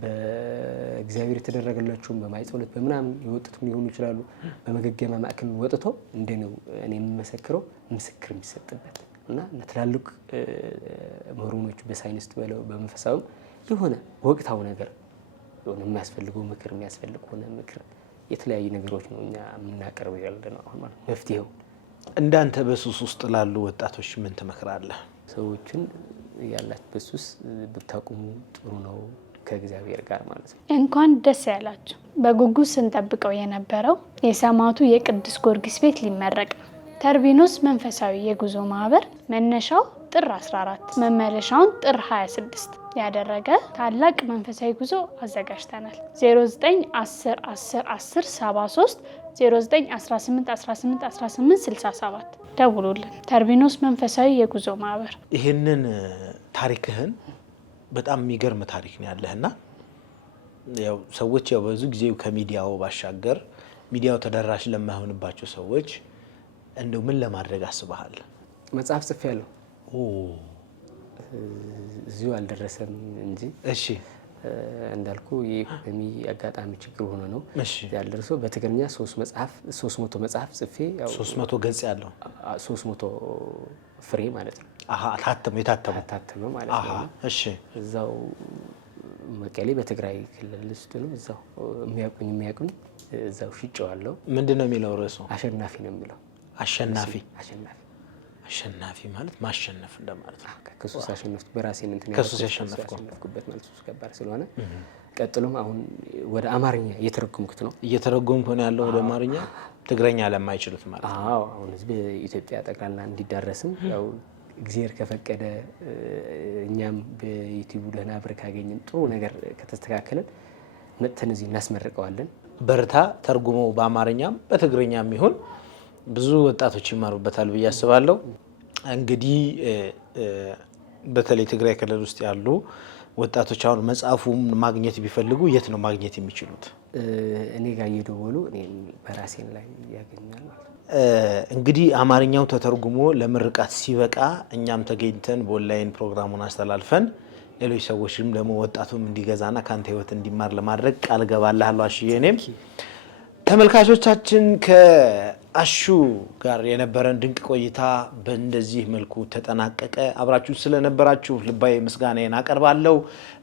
በእግዚአብሔር የተደረገላቸውን በማይጸሎት በምናምን የወጡት ሊሆኑ ይችላሉ። በመገገማ ማዕከል ወጥተው እንደኔው እኔ የምመሰክረው ምስክር የሚሰጥበት እና ለትላልቅ ምሁራኖች በሳይንስ በለው በመንፈሳዊ የሆነ ወቅታው ነገር የሆነ የሚያስፈልገው ምክር የሚያስፈልገው ምክር የተለያዩ ነገሮች ነው እኛ የምናቀርበው ያለነው። አሁን ማለት መፍትሄው እንዳንተ በሱስ ውስጥ ላሉ ወጣቶች ምን ትመክራለህ? ሰዎችን ያላችሁ በሱስ ብታቁሙ ጥሩ ነው ከእግዚአብሔር ጋር ማለት ነው። እንኳን ደስ ያላችሁ። በጉጉት ስንጠብቀው የነበረው የሰማዕቱ የቅዱስ ጊዮርጊስ ቤት ሊመረቅ ነው። ተርቢኖስ መንፈሳዊ የጉዞ ማህበር መነሻው ጥር 14 መመለሻውን ጥር 26 ያደረገ ታላቅ መንፈሳዊ ጉዞ አዘጋጅተናል። 0910101073 0918181867 ደውሉልን። ተርቢኖስ መንፈሳዊ የጉዞ ማህበር። ይህንን ታሪክህን በጣም የሚገርም ታሪክ ነው ያለህና ያው ሰዎች ያው ብዙ ጊዜ ከሚዲያው ባሻገር ሚዲያው ተደራሽ ለማይሆንባቸው ሰዎች እንደው ምን ለማድረግ አስበሃል? መጽሐፍ ጽፌያለሁ። እዚሁ አልደረሰም እንጂ እሺ እንዳልኩ የኢኮኖሚ አጋጣሚ ችግር ሆኖ ነው ያልደረሰው። በትግርኛ 300 መጽሐፍ ጽፌ ያው 300 ገጽ ያለው 300 ፍሬ ማለት ነው። የታተመ ማለት ነው። እሺ እዛው መቀሌ በትግራይ ክልል ውስጥ ነው። እዛው የሚያቁኝ እዛው ሽጬዋለሁ። ምንድነው የሚለው ርዕሱ? አሸናፊ ነው የሚለው። አሸናፊ ማለት ማሸነፍ እንደማለት ነው። ከሱስ አሸነፍኩ በራሴን እንትን ከሱስ ያሸነፍኩበት ማለት ሱስ ከባድ ስለሆነ ቀጥሎም አሁን ወደ አማርኛ እየተረጎምኩት ነው። እየተረጎምኩ ነው ያለው ወደ አማርኛ ትግረኛ ለማይችሉት ማለት ነው። አዎ አሁን ህዝብ ኢትዮጵያ ጠቅላላ እንዲዳረስም ያው እግዚአብሔር ከፈቀደ እኛም በዩቲዩብ ደህና ብር ካገኘን ጥሩ ነገር ከተስተካከለን መጥተን እዚህ እናስመርቀዋለን። በርታ ተርጉሞ በአማርኛም በትግረኛም ይሁን ብዙ ወጣቶች ይማሩበታል ብዬ አስባለሁ። እንግዲህ በተለይ ትግራይ ክልል ውስጥ ያሉ ወጣቶች አሁን መጽሐፉን ማግኘት ቢፈልጉ የት ነው ማግኘት የሚችሉት? እኔ ጋር እየደወሉ እኔ በራሴን ላይ ያገኛል ማለት ነው። እንግዲህ አማርኛው ተተርጉሞ ለምርቃት ሲበቃ እኛም ተገኝተን በኦንላይን ፕሮግራሙን አስተላልፈን ሌሎች ሰዎችም ደግሞ ወጣቱም እንዲገዛና ካንተ ህይወት እንዲማር ለማድረግ ቃል ገባለሁ። አሽዬ እኔም ተመልካቾቻችን ከአሹ ጋር የነበረን ድንቅ ቆይታ በእንደዚህ መልኩ ተጠናቀቀ። አብራችሁ ስለነበራችሁ ልባዊ ምስጋናዬን አቀርባለሁ።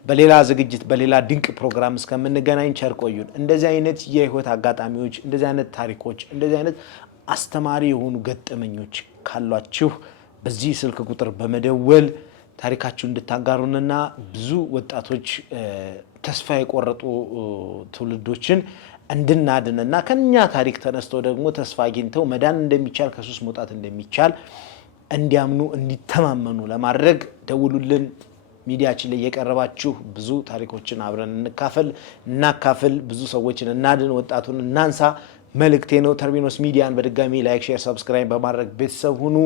በሌላ ዝግጅት በሌላ ድንቅ ፕሮግራም እስከምንገናኝ ቸር ቆዩን። እንደዚህ አይነት የህይወት አጋጣሚዎች፣ እንደዚህ አይነት ታሪኮች፣ እንደዚህ አይነት አስተማሪ የሆኑ ገጠመኞች ካሏችሁ በዚህ ስልክ ቁጥር በመደወል ታሪካችሁ እንድታጋሩንና ብዙ ወጣቶች ተስፋ የቆረጡ ትውልዶችን እንድናድንና ከኛ ታሪክ ተነስቶ ደግሞ ተስፋ አግኝተው መዳን እንደሚቻል ከሱስ መውጣት እንደሚቻል እንዲያምኑ እንዲተማመኑ ለማድረግ ደውሉልን። ሚዲያችን ላይ የቀረባችሁ ብዙ ታሪኮችን አብረን እናካፍል፣ ብዙ ሰዎችን እናድን፣ ወጣቱን እናንሳ መልእክቴ ነው። ተርቢኖስ ሚዲያን በድጋሚ ላይክ፣ ሼር፣ ሰብስክራይብ በማድረግ ቤተሰብ ሁኑ።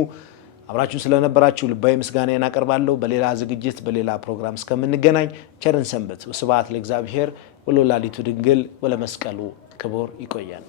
አብራችሁን ስለነበራችሁ ልባዊ ምስጋናዬን አቀርባለሁ። በሌላ ዝግጅት በሌላ ፕሮግራም እስከምንገናኝ ቸርን ሰንበት። ወስብሐት ለእግዚአብሔር ወለወላዲቱ ድንግል ወለመስቀሉ ክቡር። ይቆያል።